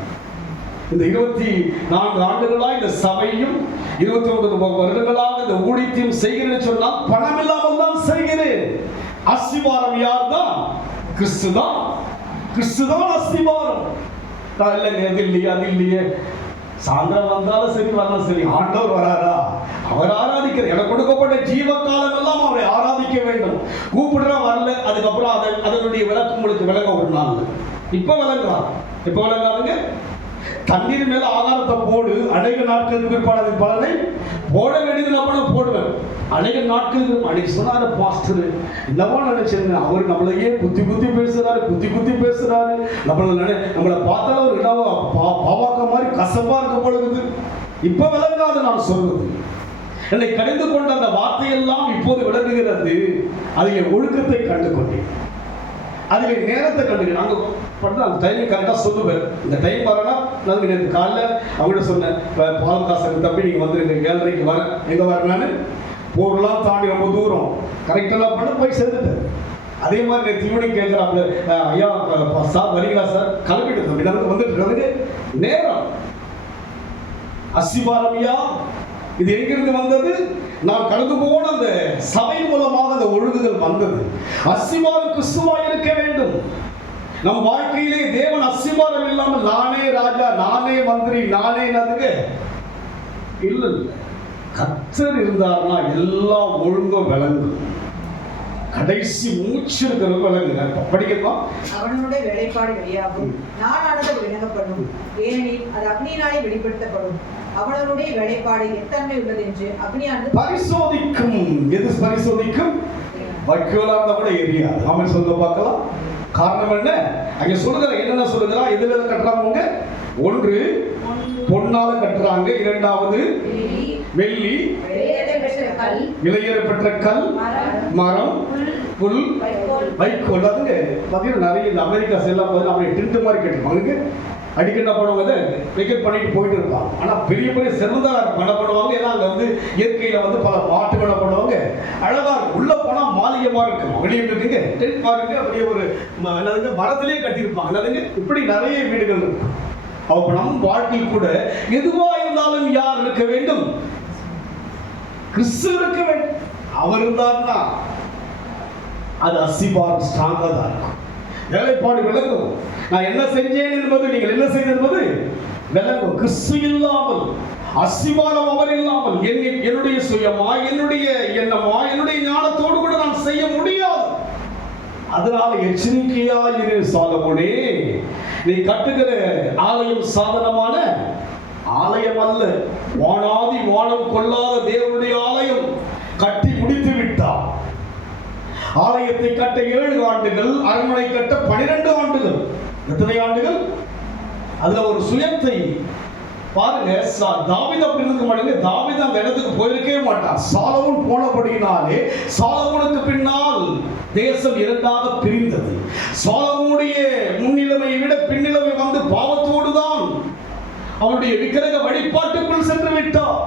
இந்த 24 ஆண்டுகளாக இந்த சபையும் 29 வருடங்களாக இந்த ஊழியத்தையும் செய்கிறேன்னு சொன்னால் பணம் இல்லாமல் தான் செய்கிறேன். அஸ்திவாரம் யார் தான்? கிறிஸ்து தான். கிறிஸ்து தான் அஸ்திவாரம். இல்லைங்க அது இல்லையே அது இல்லையே, சாயந்தரம் வந்தாலும் சரி வரலாம் சரி, ஆண்டவர் வராரா, அவர் ஆராதிக்கிற எனக்கு கொடுக்கப்பட்ட ஜீவ காலம் எல்லாம் அவரை ஆராதிக்க வேண்டும். கூப்பிடுறா வரல, அதுக்கப்புறம் அதனுடைய விளக்கம் உங்களுக்கு விளங்க ஒரு நாள். இப்ப விளங்கலாம், இப்ப விளங்காதுங்க. தண்ணீர் மேல ஆதாரத்தை போடு, அநேக நாட்களுக்கு பிற்பாடு பலனை போட வேண்டியது நான் போடுவேன். அநேக நாட்களுக்கு அன்னைக்கு சொன்னாரு பாஸ்டர், என்னவா நினைச்சேங்க, அவர் நம்மளையே குத்தி பேசுறாரு. நம்மளை பார்த்தாலும் ஒரு என்னவோ பாவாக்க மாதிரி கசப்பா இருக்க பொழுது இப்ப விளங்காது நான் சொல்றது. என்னை கடிந்து கொண்ட அந்த வார்த்தையெல்லாம் இப்போது விளங்குகிறது. அதில் ஒழுக்கத்தை கண்டு கொண்டேன், அதில் நேரத்தை கண்டு நாங்க பண்ண அந்த டைம் கரெக்டாக சொல்லுவேன். இந்த டைம் வரனா நான் நேற்று காலைல அவங்கள்ட்ட சொன்னேன், பால் காசு தம்பி நீங்கள் வந்துருங்க 7:30 வரேன். எங்கே வரேன் நான் போர்லாம் தாண்டி ரொம்ப தூரம் கரெக்டெல்லாம் பண்ண போய் சேர்ந்துட்டேன். அதே மாதிரி நேற்று ஈவினிங் கேட்குறாப்புல, ஐயா சார் வரீங்களா சார், கிளம்பிட்டு தம்பி நான் வந்துட்டு நேரம். அஸ்திவாரம்யா இது எங்கிருந்து வந்தது? நான் கடந்து போன அந்த சபை மூலமாக அந்த ஒழுங்குகள் வந்தது. அஸ்திவாரம் கிறிஸ்துவா இருக்க வேண்டும். நம் வாழ்க்கையிலே தேவன் அஸ்திவாரம் இல்லாமல் நானே ராஜா, நானே மந்திரி, நானே நதுங்க இல்ல. கர்த்தர் இருந்தார்னா எல்லாம் ஒழுங்கும் விளங்கும். கடைசி மூச்சு இருக்கிற விளங்குங்க. படிக்கலாம். அவனுடைய வேலைப்பாடு வெளியாகும், நானானது விளங்கப்படும், ஏனெனில் அது அக்னியினாலே வெளிப்படுத்தப்படும். அவனுடைய வேலைப்பாடு எத்தன்மை உள்ளது என்று அக்னியானது பரிசோதிக்கும். எது பரிசோதிக்கும்? வைக்கோலா இருந்தா கூட எரியாது. அவன் சொல்ல பார்க்கலாம். காரணம் என்ன? அங்க சொல்லுகிற என்னென்ன சொல்லுகிறா, எதுல கட்டுறாங்க? ஒன்று பொன்னால கட்டுறாங்க, இரண்டாவது வெள்ளி, விலையேறப்பெற்ற கல், மரம், புல், வைக்கோல். அதுங்க பாத்தீங்கன்னா நிறைய இந்த அமெரிக்கா எல்லாம் அப்படியே டிண்ட் மாதிரி கட்டுவாங்க. அடிக்கடி என்ன பண்ணுவாங்க, வெக்கெட் பண்ணிட்டு போயிட்டு இருப்பாங்க. ஆனால் பெரிய பெரிய செல்வந்தார் என்ன பண்ணுவாங்க, ஏன்னா அங்கே வந்து இயற்கையில் வந்து பல மாட்டுகளை பண்ணுவாங்க, அழகா இருக்கும். உள்ள போனால் மாளிகைமா இருக்கும், வெளியே இருக்குங்க டென்ட் பாருங்க, அப்படியே ஒரு என்னதுங்க மரத்திலேயே கட்டியிருப்பாங்க, என்னதுங்க இப்படி நிறைய வீடுகள் இருக்கும். அப்ப நம் வாழ்க்கையில் கூட எதுவா இருந்தாலும் யார் இருக்க வேண்டும்? கிறிஸ்து இருக்க வேண்டும். அவர் இருந்தார்னா அது அஸ்திபாரம் ஸ்ட்ராங்கா தான் இருக்கும். வேலைப்பாடு விளங்கும். நான் என்ன செஞ்சேன் என்பது, நீங்கள் என்ன செய்தது என்பது விளங்கும். கிறிஸ்து இல்லாமல், அஸ்திபாரம் அவர் இல்லாமல் என்னுடைய சுயமா, என்னுடைய எண்ணமா, என்னுடைய ஞானத்தோடு கூட நான் செய்ய முடியாது. அதனால எச்சரிக்கையா இரு சாலமோனே. நீ கட்டுகிற ஆலயம் சாதனமான ஆலயம் அல்ல, வானாதி வானம் கொள்ளாத தேவனுடைய ஆலயம் கட்டி முடித்து விட்டார். ஆலயத்தை கட்ட 7 ஆண்டுகள், அரண்மனை கட்ட 12 ஆண்டுகள். எத்தனை ஆண்டுகள்? அதுல ஒரு சுயத்தை பாருங்க. தாவீது அப்படி இருக்க மாட்டேங்க. தாவீது அந்த இடத்துக்கு போயிருக்கவே மாட்டான். சாலமோன் போனபடியினாலே சாலமோனுக்கு பின்னால் தேசம் இரண்டாக பிரிந்தது. சாலமோனுடைய முன்னிலைமையை விட பின்னிலைமை வந்து பாவத்தோடு தான் அவருடைய விக்கிரக வழிபாட்டுக்குள் சென்று விட்டார்.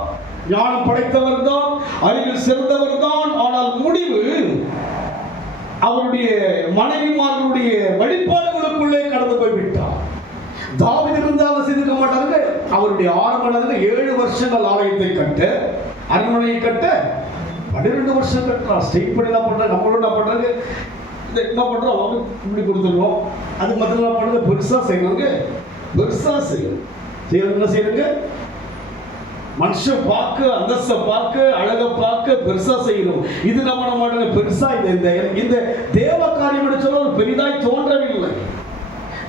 ஞானம் படைத்தவர் தான், அறிவில் சிறந்தவர் தான். ஆனால் முடிவு அவருடைய மனைவிமார்களுடைய வழிபாடுகளுக்குள்ளே கடந்து போய்விட்டார். தாவீது இருந்தாலும் செய்திருக்க மாட்டாங்க. அவருடைய ஆரம்பம் 7 வருஷங்கள் ஆலயத்தை கட்ட, அரண்மனையை கட்ட 12 வருஷம் கட்டுறா. ஸ்டேட் பண்ணி என்ன பண்றாங்க, நம்மளும் என்ன பண்றாங்க, என்ன பண்றோம், அவங்க இப்படி கொடுத்துருவோம். அது மட்டும் என்ன பண்றது, பெருசா செய்யணுங்க, பெருசா செய்யணும். என்ன செய்யணுங்க, மனுஷன் பார்க்க, அந்தஸ்தை பார்க்க, அழகை பார்க்க பெருசா செய்யணும். இது நம்ம மாட்டாங்க பெருசா. இந்த தேவ காரியம் சொல்ல ஒரு பெரிதாய் தோன்றவில்லை.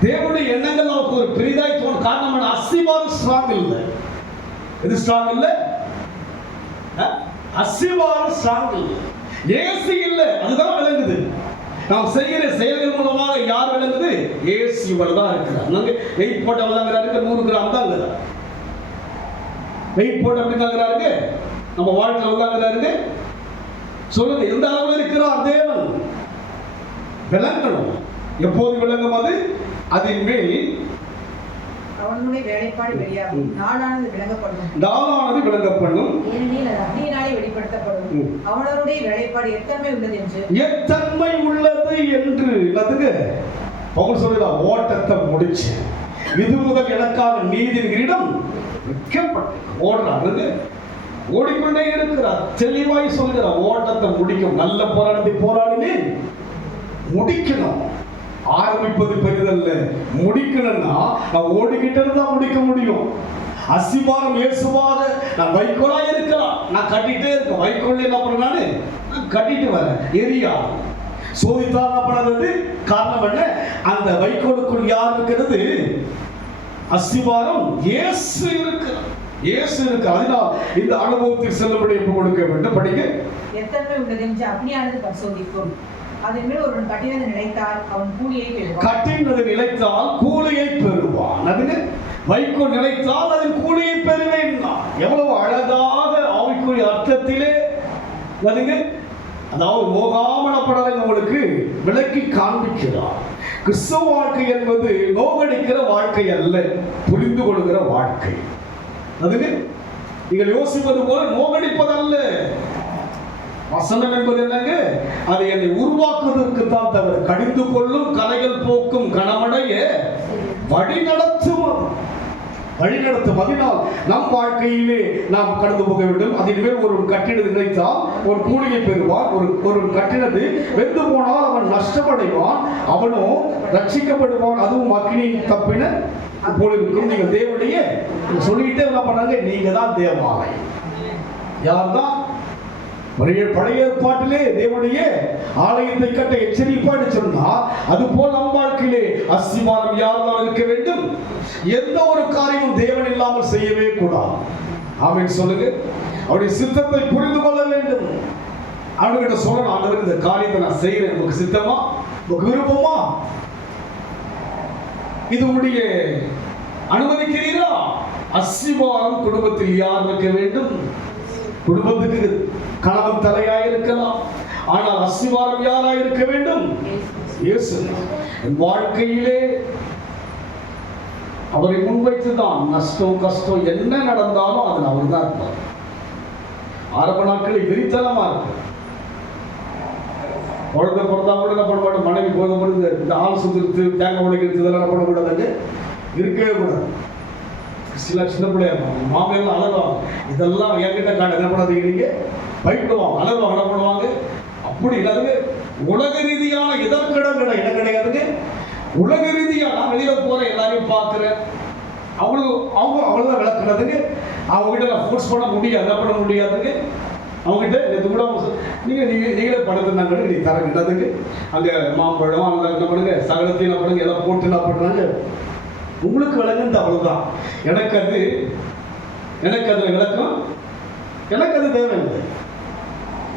தேவனுடைய எண்ணங்கள் நமக்கு ஒரு பெரிதாய் தோன்ற காரணம் அஸ்திபாரம் ஸ்ட்ராங் இல்லை. எது ஸ்ட்ராங் இல்லை? அஸ்திபாரம் ஸ்ட்ராங் இல்லை, இயேசு இல்லை. அதுதான் விளங்குது. நாம் செய்கிற செயல்கள் மூலமாக யார் விளங்குது? இயேசு இவர் தான் இருக்கிறார். நாங்க வெயிட் போட்ட விளங்குறாரு, 100 கிராம் தான் இருக்கிறார். வெயிட் போட்டு அப்படி தாங்கிறாருங்க, நம்ம வாழ்க்கையில் உள்ளாங்கிறாருங்க. சொல்லுங்க, எந்த அளவில் இருக்கிறார் தேவன்? விளங்கணும். எப்போது விளங்கும் அது? அதன் மேல் அவனுடைய வேலைப்பாடு வெளியாகும், நாளானது விளங்கப்படும். நாளானது விளங்கப்படும், ஏனெனில் அது அக்னியினாலே வெளிப்படுத்தப்படும். அவனுடைய வேலைப்பாடு எத்தன்மை உள்ளது என்று, எத்தன்மை உள்ளது என்று அதுங்க பவுல் சொல்றார். ஓட்டத்தை முடிச்சு இது முதல் எனக்காக நீதியின் கிரீடம் ஓடுறாரு, ஓடிக்கொண்டே இருக்கிறார். தெளிவாய் சொல்கிறார், ஓட்டத்தை முடிக்கும். நல்ல போராட்டத்தை போராடி முடிக்கணும். ஆரம்பிப்பது பெரிதல்ல, முடிக்கணும்னா நான் ஓடிக்கிட்டு இருந்தா முடிக்க முடியும். அஸ்திபாரம் இயேசுவாக நான் வைக்கோலா இருக்கலாம், நான் கட்டிட்டே இருக்கேன். வைக்கோல் என்ன பண்றானு நான் கட்டிட்டு வரேன். எரியா சோதித்தாங்கப்படாதது காரணம் என்ன? அந்த வைக்கோலுக்குள் யார் இருக்கிறது? அஸ்திபாரம் இயேசு இருக்கிறார். இயேசு இருக்கிறார். அதனால் இந்த அனுபவத்தில் செல்லும்படி கொடுக்க வேண்டும். படிக்க. எத்தன்மை உள்ளது என்று அக்னியானது பரிசோதிக்கும். அதன் மேல் ஒருவன் கட்டினது நிலைத்தால் அவன் கூலியை பெறுவான். கட்டினது நிலைத்தால் கூலியை பெறுவான். அதுங்க வைக்கோல் நிலைத்தால் அதன் கூலியை பெறுவேன். எவ்வளவு அழகாக ஆவிக்குரிய அர்த்தத்திலே அதுங்க, அதாவது மோகாமனப்படாத உங்களுக்கு விளக்கி காண்பிக்கிறார். கிறிஸ்தவ வாழ்க்கை என்பது நோகடிக்கிற வாழ்க்கை அல்ல, புரிந்து கொள்கிற வாழ்க்கை. அதுங்க நீங்கள் யோசிப்பது போல நோகடிப்பதல்ல. வசனம் என்பது என்னங்க? அது என்னை உருவாக்குவதற்கு தான் தவிர கடிந்து கொள்ளும், கலைகள் போக்கும், கணமடைய வழி நடத்தும். அதனால் நம் வாழ்க்கையிலே நாம் கடந்து போக வேண்டும். அதன் மேல் ஒரு கட்டினது நினைத்தால் ஒரு கூலியை பெறுவான். ஒரு கட்டினது வெந்து போனால் அவன் நஷ்டமடைவான், அவனோ ரட்சிக்கப்படுவான். அதுவும் அக்னியின் தப்பின போல் இருக்கும். நீங்கள் தேவனுடைய சொல்லிட்டே என்ன பண்ணாங்க, நீங்க தான் தேவாலயம். யார் தான்? பழைய ஏற்பாட்டிலே தேவனுடைய ஆலயத்தை கட்ட எச்சரிப்பாடு சொன்னா, அது போல் நம் வாழ்க்கையிலே அஸ்திபாரம் யார்தான் இருக்க வேண்டும்? எந்த ஒரு காரியமும் தேவன் இல்லாமல் செய்யவே கூடாது. ஆமென் சொல்லுங்க. அவருடைய சித்தத்தை புரிந்து கொள்ள வேண்டும். அவர்கிட்ட சொல்லணும், ஆண்டவர் இந்த காரியத்தை நான் செய்யறேன், உங்களுக்கு சித்தமா, உங்களுக்கு விருப்பமா, இது உங்களுடைய அனுமதிக்கிறீரா? அஸ்திபாரம் குடும்பத்தில் யார் இருக்க வேண்டும்? குடும்பத்துக்கு கணவன் தலையாய் இருக்கலாம், ஆனால் அஸ்திபாரம் யாராய் இருக்க வேண்டும்? இயேசு. வாழ்க்கையிலே அவரை முன்வைத்து தான் நஷ்டம் கஷ்டம் என்ன நடந்தாலும் அதில் அவர் தான் இருப்பார். ஆரம்ப நாட்களில் வெறித்தனமா இருக்கு. குழந்தை பிறந்தா கூட என்ன பண்ண மாட்டோம், மனைவி போதும் பொழுது இந்த ஆள் சுத்திருத்து தேங்காய் உடைக்கிறது இதெல்லாம் என்ன பண்ணக்கூடாதுங்க, இருக்கவே கூடாது. சின்ன பிள்ளையா மாமையெல்லாம் அழகாகும், இதெல்லாம் என்கிட்ட காட்ட என்ன பண்ணாதீங்க, நீங்க பயப்படுவாங்க, அழகாக என்ன பண்ணுவாங்க. அப்படி இல்லாதுங்க உலக ரீதியான இதற்கிடம் என்ன கிடையாதுங்க. உலக ரீதியா நான் வெளியில போறேன், எல்லாரையும் பார்க்கிறேன், அவங்க அவ்வளவுதான் விளக்குறதுங்க. அவங்க கிட்ட நான் ஃபோர்ஸ் பண்ண முடியாது, என்ன பண்ண முடியாதுங்க. அவங்ககிட்ட இது கூட நீங்களே படுத்துனாங்க, நீ தரங்கிட்டதுக்கு அங்கே மாம்பழம் அங்கே என்ன பண்ணுங்க, சகலத்தையும் என்ன பண்ணுங்க, எல்லாம் போட்டு என்ன பண்ணுறாங்க, உங்களுக்கு விளங்குறது அவ்வளவுதான். எனக்கு அது விளக்கம், எனக்கு அது தேவையில்லை.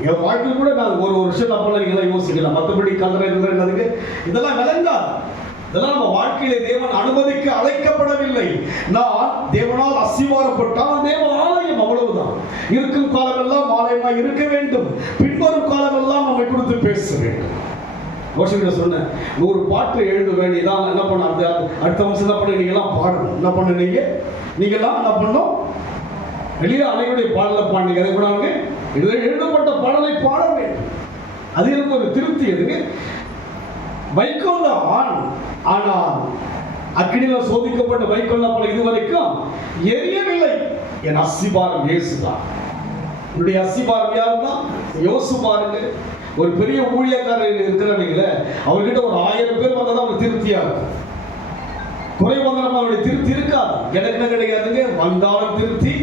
என் வாழ்க்கையில் கூட நான் ஒரு வருஷம் அப்பெல்லாம் நீங்களாம் யோசிக்கலாம். மற்றபடி என்னதுக்கு இதெல்லாம் விளங்காது. இதெல்லாம் நம்ம வாழ்க்கையிலே தேவன் அனுமதிக்க அழைக்கப்படவில்லை. நான் தேவனால் அசிவாரப்பட்டால் தேவ ஆலயம், அவ்வளவுதான். இருக்கும் காலமெல்லாம் ஆலயமாக இருக்க வேண்டும், பின்வரும் காலமெல்லாம் நம்மை கொடுத்து பேச வேண்டும். யோசிக்கிட்ட சொன்னேன், 100 பாட்டு எழுத வேண்டியதான். என்ன பண்ண அடுத்த வருஷம் என்ன பண்ண, நீங்களாம் பாடணும். என்ன பண்ண நீங்களாம் என்ன பண்ணணும், வெளியே அனைவருடைய பாடலை பாடுங்க. அதை கூட இதில் எழுதப்பட்ட பாடலை பாட வேண்டும். அது எனக்கு ஒரு திருப்தி. எதுக்கு வைக்கோல் தான், ஆனால் அக்கினியில் சோதிக்கப்பட்ட வைக்கோல் அப்ப இதுவரைக்கும் எரியவில்லை. என் அஸ்திபாரம் இயேசுதான். என்னுடைய அஸ்திபாரம் யாருன்னா யோசு பாருங்க. ஒரு பெரிய ஊழியக்காரர் இருக்கிறவங்கள அவர்கிட்ட ஒரு 1000 பேர் வந்தா அவங்க திருப்தியா இருக்கும். குறை வந்தா அவருடைய திருப்தி இருக்காது. எனக்கு என்ன கிடையாதுங்க, வந்தாலும் திருப்தி,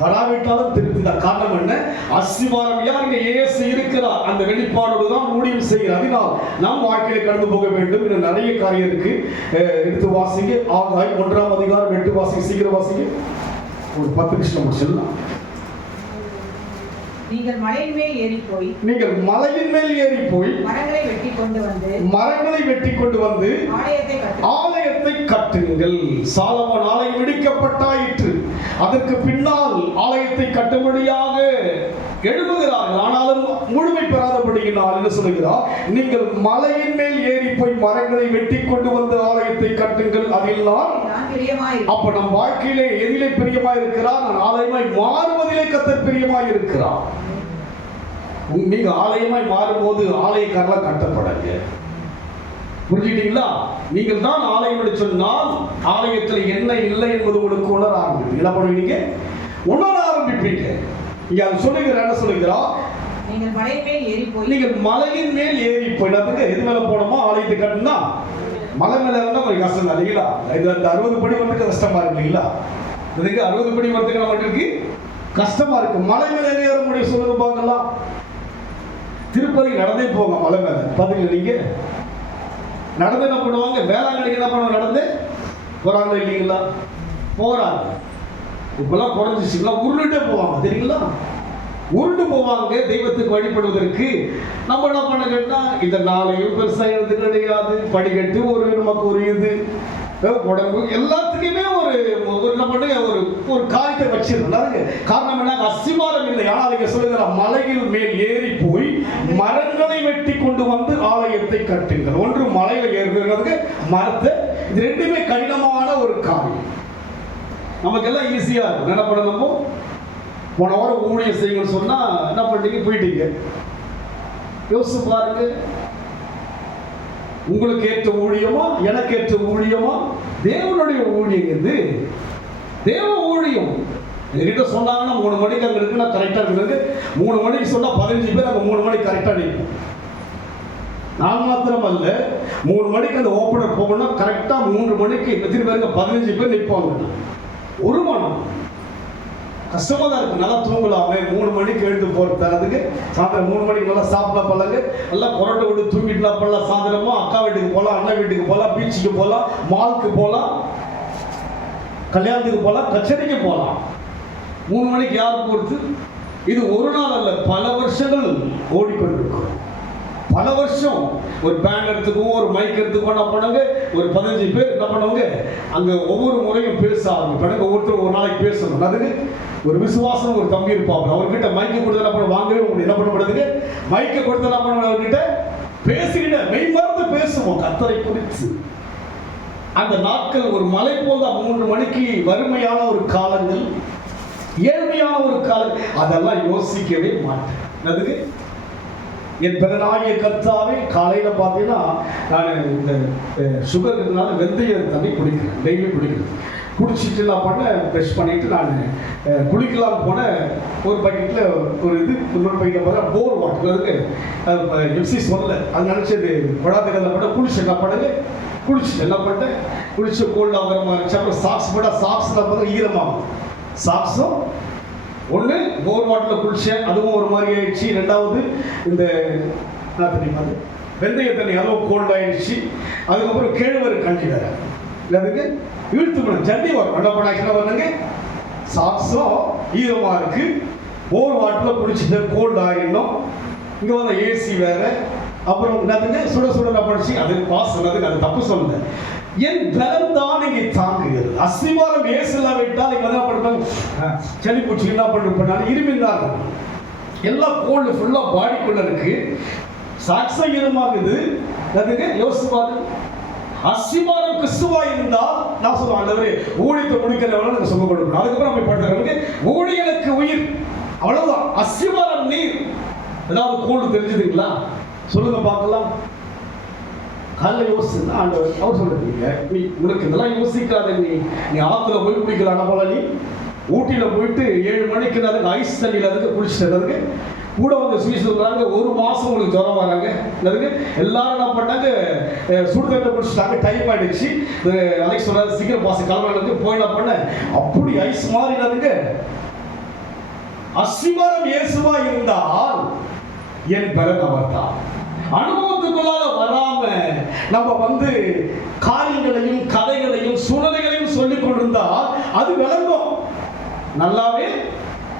வராவிட்டாலும் திருப்தி தான். காரணம் என்ன, அஸ்திபாரம் யாருங்க, இயேசு இருக்கிறார். அந்த வெளிப்பாடோடு தான் ஊழியம் செய்கிறார். அதனால் நாம் வாழ்க்கையில கடந்து போக வேண்டும். இன்னும் நிறைய காரியம் இருக்கு. எடுத்து வாசிங்க. ஆகாய் 1ஆம் அதிகாரம் 8 வாசிங்க, சீக்கிரம் வாசிங்க. ஒரு 10 நிமிஷம் முடிச்சிடலாம். நீங்கள் மலையின் மேல் ஏறி போய் மரங்களை வெட்டி கொண்டு வந்து ஆலயத்தை கட்டுங்கள். சாலமோன் ஆலயம் இடிக்கப்பட்டாயிற்று. அதற்கு பின்னால் ஆலயத்தை கட்டும்படியாக எழுப்புகிறார்கள். ஆனாலும் முழுமை பெறாதபடியினால் என்ன சொல்லுகிறார், நீங்கள் மலையின் மேல் ஏறி போய் மரங்களை வெட்டி கொண்டு வந்து ஆலயத்தை கட்டுங்கள், அதில் நான் அப்ப நம் வாழ்க்கையிலே எதிலே பிரியமாய் இருக்கிறார், நான் ஆலயமாய் மாறுவதிலே கர்த்தர் பிரியமாய் இருக்கிறார். நீங்க ஆலயமாய் மாறும்போது ஆலயக்காரெல்லாம் கட்டப்படாங்க. புரிஞ்சுட்டீங்களா? நீங்கள் தான் ஆலயம் என்று சொன்னால் ஆலயத்தில் என்ன இல்லை என்பது உங்களுக்கு உணர ஆரம்பிப்பீங்க. என்ன பண்ணுவீங்க, உணர ஆரம்பிப்பீங்க. இங்க அது சொல்லுகிற என்ன சொல்லுகிறா, நீங்கள் மலையின் மேல் ஏறி போய் எது மேல போனோமோ ஆலயத்தை கட்டுனா மலை மேல இருந்தா கொஞ்சம் கஷ்டம் தான் இல்லைங்களா? இது அந்த 60 படி வரதுக்கு கஷ்டமா இருக்கு இல்லைங்களா? இதுக்கு 60 படி வரதுக்கு நம்மளுக்கு கஷ்டமா இருக்கு. மலை மேல ஏற முடியும் சொல்லுங்க பார்க்கலாம். திருப்பதி நடந்தே போங்க மலை மேல. பாத்தீங்களா, நீங்க நடந்து என்ன பண்ணுவாங்க, வேளாங்கண்ணிக்கு என்ன பண்ணுவாங்க, நடந்து போறாங்க இல்லைங்களா? போறாங்க. இப்பெல்லாம் குறைஞ்சிச்சுங்களா, உருண்டுட்டே போவாங்க தெரியுங்களா? உருண்டு போவாங்க தெய்வத்துக்கு வழிபடுவதற்கு. நம்ம என்ன பண்ண கேட்டா, இந்த நாளையும் பெருசா எழுது கிடையாது. படிக்கட்டு ஒரு நமக்கு ஒரு இது உடம்பு எல்லாத்துக்குமே ஒரு என்ன பண்ணுங்க, ஒரு காரியத்தை வச்சிருந்தாங்க. காரணம் என்ன, அஸ்திபாரம் இல்லை. ஆனால் நீங்க சொல்லுகிற மலையில் மேல் ஏறி போய் மரங்களை வெட்டி கொண்டு வந்து ஆலயத்தை கட்டுங்கள். ஒன்று மலையில ஏறுகிறதுக்கு மரத்தை, இது ரெண்டுமே கடினமான ஒரு காரியம். நமக்கு எல்லாம் ஈஸியா இருக்கும். என்ன பண்ணணுமோ, போன வாரம் ஊழியம் செய்யுங்கன்னு சொன்னா என்ன பண்ணீங்க, போயிட்டீங்க. யோசிச்சு பாருங்க, உங்களுக்கு ஏற்ற ஊழியமா, எனக்கு ஏற்ற ஊழியமா? தேவனுடைய ஊழியம் இது, தேவ ஊழியம். என்கிட்ட சொன்னாங்கன்னா 3 மணிக்கு அங்கே இருக்குன்னா கரெக்டாக இருக்குது. 3 மணிக்கு சொன்னால் 15 பேர் அங்கே 3 மணிக்கு கரெக்டாக நிற்கும். நான் மாத்திரம் அல்ல, 3 மணிக்கு அந்த ஓப்பனர் போகணும்னா கரெக்டாக 3 மணிக்கு எத்தனை பேருக்கு 15 பேர் நிற்பாங்க. ஒரு மனம் கஷ்டமாக தான் இருக்கும். நல்லா தூங்கலாமே, 3 மணிக்கு எழுந்து போகிற தரதுக்கு சாயந்தரம் 3 மணிக்கு நல்லா சாப்பிடலாம் பழங்க, நல்லா புரட்டை விட்டு தூங்கிட்டுலாம் பண்ணலாம். சாயந்தரமா அக்கா வீட்டுக்கு போகலாம், அண்ணன் வீட்டுக்கு போகலாம், பீச்சுக்கு போகலாம், மாலுக்கு போகலாம், கல்யாணத்துக்கு போகலாம், கச்சேரிக்கு போகலாம். 3 மணிக்கு யார் போகிறது? இது ஒரு நாள் அல்ல, பல வருஷங்கள் ஓடிக்கொண்டிருக்கும். பல வருஷம் ஒரு பேண்ட் எடுத்துக்குவோம், ஒரு மைக் எடுத்துக்கோ, என்ன பண்ணுவாங்க, ஒரு 15 பேர் என்ன பண்ணுவாங்க, அங்கே ஒவ்வொரு முறையும் பேச ஆரம்பிப்பாங்க. ஒவ்வொருத்தரும் ஒரு நாளைக்கு பேசணும். அதுக்கு ஒரு விசுவாசம் ஒரு தம்பி இருப்பாங்க. அவர்கிட்ட மைக்கை கொடுத்து என்ன பண்ண வாங்கவே உங்களுக்கு என்ன பண்ணப்படுதுங்க, மைக்கை கொடுத்து என்ன பண்ண அவர்கிட்ட பேசிக்கிட்ட மெய் மறந்து பேசுவோம் கர்த்தரை குறித்து. அந்த நாட்கள் ஒரு மலை போல 3 மணிக்கு வறுமையான ஒரு காலங்கள், ஏழ்மையான ஒரு காலம், அதெல்லாம் யோசிக்கவே மாட்டேன். அதுக்கு என் பிறனாகிய கர்த்தாவே, காலையில பார்த்தீங்கன்னா நான் இந்த சுகர் இருக்கிறதுனால வெந்தய தண்ணி குடிக்கிறேன், டெய்லி குடிக்கிறேன். குடிச்சிட்டு நான் பண்ணேன், ப்ரெஷ் பண்ணிட்டு நான் குளிக்கலாம் போனேன். ஒரு பக்கெட்டில் ஒரு இன்னொரு பக்கெட்டில் பார்த்தா போர் வாட்டர் இருக்கு, எஃப்சி சொல்லலை, அது நினச்சது படாததில் பண்ண குளிச்சு என்ன பண்ணுங்க, குளிச்சுட்டு என்ன பண்ணிட்டேன், குளிச்சு கோல்டு ஆகிற மாதிரி இருந்துச்சு. அப்புறம் சாக்ஸ் போட்டால் சாக்ஸில் பார்த்தா ஈரமாகும். சாக்ஸும் ஒன்று போர் வாட்டரில் குளித்தேன், அதுவும் ஒரு மாதிரி ஆயிடுச்சு. ரெண்டாவது இந்த தண்ணி மாதிரி வெந்தய தண்ணி, அதுவும் கோல்டு ஆயிடுச்சு. அதுக்கப்புறம் கேழ்வரு கஞ்சி வேறு, அதுக்கு இழுத்து பண்ண ஜன்னி வரும். என்ன பண்ண வரணுங்க, சாக்ஸும் ஈரமாக இருக்குது, போர் வாட்டரில் குளிச்சுட்டு கோல்டு ஆகிடணும். இங்கே வந்து ஏசி வேறு, அப்புறம் என்னதுங்க சுட சுட படிச்சு, அது பாஸ் சொன்னதுக்கு அது தப்பு சொல்லுங்க. என் பலம் தான் இங்கே தாங்குகிறது. அஸ்திவாரம் ஏசெல்லாம் விட்டால் இங்கே என்ன பண்ணுறாங்க, சளி பூச்சி என்ன பண்ணுறாங்க, இருமிந்தாங்க. எல்லாம் கோல்டு ஃபுல்லாக பாடிக்குள்ள இருக்கு, சாக்ஸம் ஈரமாகுது. அதுங்க யோசிச்சு பாருங்க. அஸ்திவாரம் கிறிஸ்துவா இருந்தால் நான் சொல்லுவேன், ஆண்டவரே ஊழியத்தை முடிக்கிறவங்க எனக்கு சுகம் கொடுக்கணும். அதுக்கப்புறம் போய் படுத்துறவங்களுக்கு ஊழியனுக்கு உயிர், அவ்வளவுதான். அஸ்திவாரம் நீர். ஏதாவது கோல்டு தெரிஞ்சுதுங்களா சொல்லுங்க பார்க்கலாம். காலைல யோசிச்சுன்னா ஆண்டவர் அவர் சொல்றீங்க, நீ உனக்கு இதெல்லாம் யோசிக்காத, நீ ஆத்துல போய் குளிக்கலாம் போல, நீ ஊட்டியில போயிட்டு 7 மணிக்கு அதுக்கு ஐஸ் தண்ணியில் அதுக்கு குளிச்சுட்டு கூட வந்து சுவிஸ் சொல்றாங்க, 1 மாசம் உங்களுக்கு ஜுரம் வராங்க. அதுக்கு எல்லாரும் என்ன பண்ணாங்க, சுடுதண்ணை குடிச்சிட்டாங்க, டைம் ஆயிடுச்சு. அலைக் சொல்றாரு சீக்கிரம் பாச கிளம்புறதுக்கு போய் என்ன பண்ண, அப்படி ஐஸ் மாறினதுங்க. அஸ்திவாரம் இயேசுவா இருந்தால் என் பலன் அவர்தான். அனுபவத்துக்குள்ளாக வராம நம்ம வந்து காரியங்களையும் கதைகளையும் சூழ்நிலைகளையும் சொல்லிக் கொண்டிருந்தால் அது விளங்கும், நல்லாவே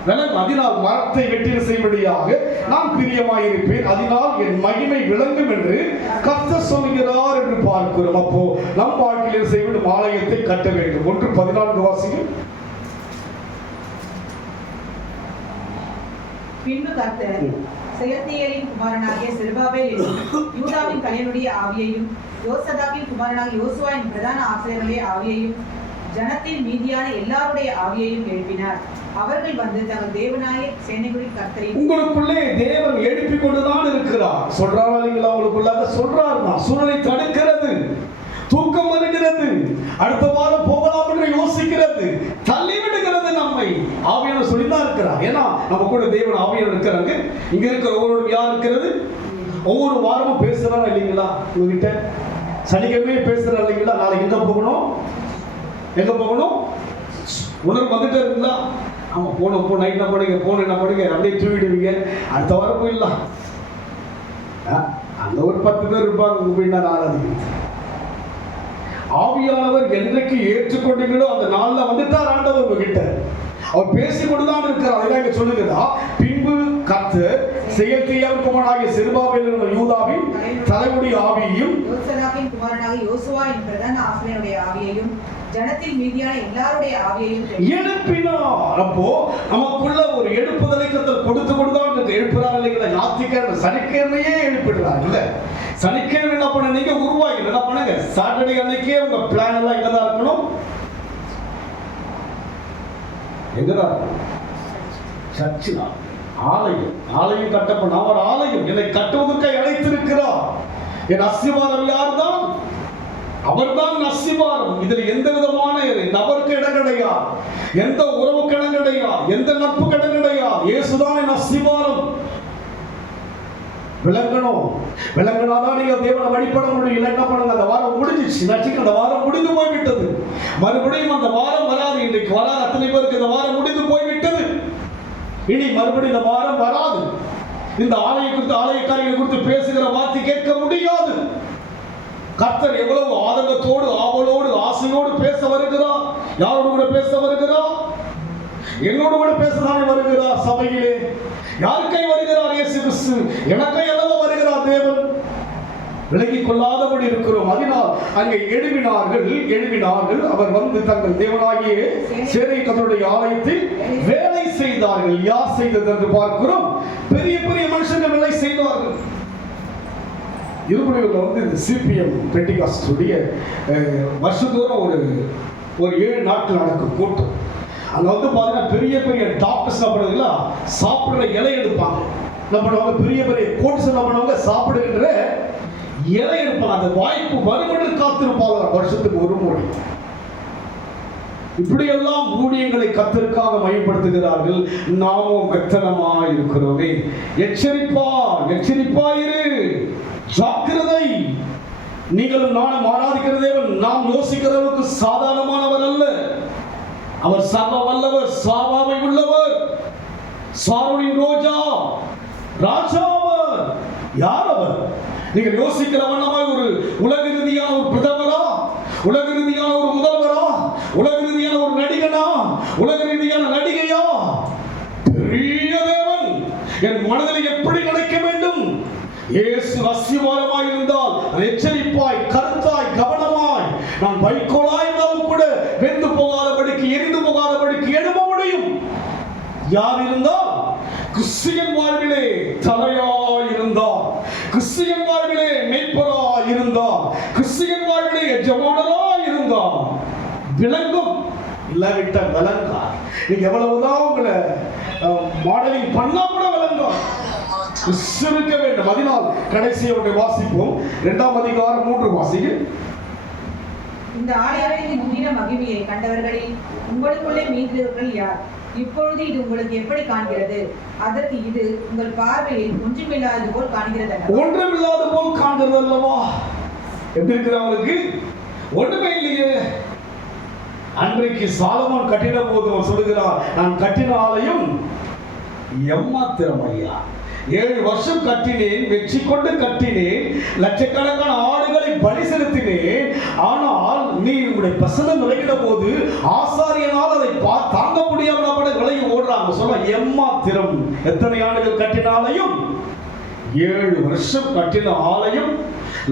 விளங்கும். அதனால் மரத்தை வெட்டி செய்யும்படியாக நான் பிரியமாயிருப்பேன், அதனால் என் மகிமை விளங்கும் என்று கர்த்தர் சொல்கிறார் என்று பார்க்கிறோம். அப்போ நம் வாழ்க்கையில் செய்ய வேண்டும், ஆலயத்தை கட்ட வேண்டும். 1:14 வாசிக்கும். பின்பு கர்த்தர் செயல்தியேலின் குமாரனாகிய செருபாபேல் என்னும் யூதாவின் கலைஞனுடைய ஆவியையும், யோசதாக்கின் குமாரனாகிய யோசுவாவின் பிரதான ஆசிரியருடைய ஆவியையும், ஜனத்தின் மீதியான எல்லாருடைய ஆவியையும் எழுப்பினார். அவர்கள் வந்து தங்கள் தேவனாய சேனைகளின் கர்த்தரை, உங்களுக்குள்ளே தேவன் எழுப்பிக் கொண்டுதான் இருக்கிறார். சொல்றாரா இல்லைங்களா? உங்களுக்குள்ளாக சொல்றாருமா. சூழலை தடுக்கிறது, தூக்கம் வருகிறது, அடுத்த வாரம் போகலாம் என்று யோசிக்கிறது, தள்ளிவிடுகிறது நம்மை. ஆவியான சொல்லிதான் இருக்கிறார். ஏன்னா நம்ம கூட தேவன் ஆவியான இருக்கிறாங்க. இங்க இருக்கிற ஒவ்வொரு யார் இருக்கிறது, ஒவ்வொரு வாரமும் பேசுறாரா இல்லைங்களா? உங்ககிட்ட சனிக்கிழமையே பேசுறா இல்லைங்களா? நாளைக்கு எங்க போகணும், எங்க போகணும் உணர்வு வந்துட்டே இருக்குங்களா? ஆமா, போன நைட் என்ன பண்ணுங்க, போன என்ன பண்ணுங்க, அப்படியே தூவிடுவீங்க. அடுத்த வாரம் போயிடலாம். அங்க ஒரு 10 பேர் இருப்பாங்க, உங்க பின்னா ஆராதிக்கிறது. ஆவியானவர் என்றைக்கு ஏற்றுக்கொண்டீங்களோ அந்த நாள்ல வந்துட்டார் ஆண்டவர் உங்ககிட்ட. அவர் பேசிக்கொண்டுதான் இருக்கிறார். அதுதான் இங்க சொல்லுகிறதா, பின்பு கர்த்தர் செயல்தியேலின் குமாரனாகிய செருபாபேல் என்னும் யூதாவின் தலைமுடி ஆவியையும், யோசதாக்கின் குமாரனாகிய யோசுவாவின் பிரதான ஆசிரியருடைய ஆவியையும், ஜனத்தின் மீதியான எல்லாருடைய ஆவியையும் எழுப்பினார். அப்போ நமக்குள்ள ஒரு எழுப்புதலை கர்த்தர் கொடுத்து கொண்டுதான் எழுப்புறார் இல்லைங்களா? ஞாயிற்றுக்கிழமை சனிக்கிழமையே எழுப்பிடுறார் இல்ல? சனிக்கிழமை என்ன பண்ண, நீங்க உருவாகி என்ன பண்ணுங்க, சாட்டர்டே அன்னைக்கே உங்க பிளான் எல்லாம் எங்கதான் இருக்கணும், எங்கதான் இருக்கணும், சர்ச்சில். ஆலயம், ஆலயம் கட்டப்படும். அவர் ஆலயம் என்னை கட்டுவதற்காக அழைத்திருக்கிறார். என் அஸ்திவாரம் யார்தான்? அவர்தான் அஸ்திவாரம். இதில் எந்த விதமான நபருக்கு இடம் கிடையாது, எந்த உறவுக்கு இடம் கிடையாது, எந்த நட்புக்கு இடம் கிடையாது. இயேசுதான் என் அஸ்திவாரம். விளங்கணும். விளங்கினாதான் நீங்க தேவனை வழிபட முடியும். இல்லை என்ன பண்ணுங்க, அந்த வாரம் முடிஞ்சிச்சு, அந்த வாரம் முடிந்து போய்விட்டது. மறுபடியும் அந்த வாரம் வராது. இன்றைக்கு வராது. அத்தனை பேருக்கு இந்த வாரம் முடிந்து போய்விட்டது. இனி மறுபடியும் இந்த வாரம் வராது. இந்த ஆலய குறித்து, ஆலயக்காரிகள் குறித்து பேசுகிற வார்த்தை கேட்க முடியாது. கர்த்தர் எவ்வளவு ஆதங்கத்தோடு, ஆவலோடு, ஆசையோடு பேச வருகிறார். யாரோடு கூட பேச வருகிறார்? என்னோடு கூட பேசதானே வருகிறார். சபையிலே யாருக்கை வருகிறார்? இயேசு கிறிஸ்து. எனக்கை அல்லவா வருகிறார் தேவன். விலகிக் கொள்ளாதபடி இருக்கிறோம். அதனால் அங்கே எழுப்பினார்கள். அவர் வந்து தங்கள் தேவனாகிய சேனை கர்த்தருடைய ஆலயத்தில் வேலை செய்தார்கள். யார் செய்தது என்று பார்க்கிறோம். பெரிய பெரிய மனுஷர்கள் வேலை செய்தார்கள். இருபடியூரில் வந்து இந்த சிபிஎம் பெண்டிகாஸ்டுடைய வருஷத்தோறும் ஒரு 7 நாட்கள் நடக்கும் கூட்டம். அங்கே வந்து பார்த்தீங்கன்னா பெரிய பெரிய டாக்டர்ஸ் என்ன பண்ணுறதுல சாப்பிட்ற இலை எடுப்பாங்க. என்ன பண்ணுவாங்க, பெரிய பெரிய கோட்ஸ் என்ன பண்ணுவாங்க, சாப்பிடுகின்ற இலை எடுப்பாங்க. அந்த வாய்ப்பு வருமென்று காத்திருப்பாங்க வருஷத்துக்கு ஒரு முறை. இப்படியெல்லாம் ஊழியங்களை கர்த்தருக்காக மையப்படுத்துகிறார்கள். நாமும் மெத்தனமாய் இருக்கிறோமே. எச்சரிப்பாயிரு, ஜாக்கிரதை. நீங்களும் நானும் ஆராதிக்கிற தேவன் நாம் யோசிக்கிற அளவுக்கு சாதாரணமானவர் அல்ல. அவர் சர்வ வல்லவர், சாவாமை உள்ளவர், சாரோனின் ராஜாவர். யார் அவர்? நீங்கள் யோசிக்கிற வண்ணமாய் ஒரு உலக ரீதியான ஒரு பிரதமரா, உலக ரீதியான ஒரு முதல்வரா, உலக ரீதியான ஒரு நடிகனா, உலக ரீதியான நடிகையா? பெரிய தேவன். என் மனதில் எப்படி நினைக்க வேண்டும்? இயேசு அஸ்திவாரமாய் இருந்தால் எச்சரிப்பாய், கருத்தாய், கவனமாய், நான் வைக்கோலாய் இருந்தாலும் கூட வெந்து போகாதபடிக்கு, எரிந்து போகாதபடிக்கு எழுப்ப முடியும். யார் இருந்தால்? கிறிஸ்தியன் வாழ்விலே தலையாய் இருந்தார், கிறிஸ்தியன் வாழ்விலே மேய்ப்பராய் இருந்தார், கிறிஸ்தியன் வாழ்விலே எஜமானராய் இருந்தார். விளங்கும், இல்லாவிட்ட விளங்கா. நீங்க எவ்வளவுதான் உங்களை மாடலிங் பண்ணா கூட விளங்கும். இருக்க வேண்டும். அதனால் கடைசியை வாசிப்போம். 2ஆம் அதிகாரம் 3 வாசிங்க. இந்த ஆலயத்தின் முன்னின மகிமையை கண்டவர்களில் உங்களுக்குள்ளே மீண்டவர்கள் யார்? இப்பொழுது இது உங்களுக்கு எப்படி காண்கிறது? அதற்கு இது உங்கள் பார்வையில் ஒன்றுமில்லாதது போல் காண்கிறது. ஒன்றுமில்லாத போல் காண்கிறது அல்லவா? எப்படி இருக்கிறவங்களுக்கு ஒன்றுமே இல்லையே. அன்றைக்கு சாலமோன் கட்டின போது சொல்லுகிறார், நான் கட்டின ஆலயம் எம்மாத்திரம் ஐயா. 7 வருஷம் கட்டினேன், வெற்றி கொண்டு கட்டினேன், லட்சக்கணக்கான ஆடுகளை பலி செலுத்தினேன். ஆனால் நீ உங்களுடைய பிரசனம் விலகின போது ஆசாரியனால் அதை தாங்க முடியாமல் விலகி ஓடுறாங்க. சொல்ல எம்மாத்திரம். எத்தனை ஆண்டுகள் கட்டினாலையும்? 7 வருஷம் கட்டின ஆலயம்,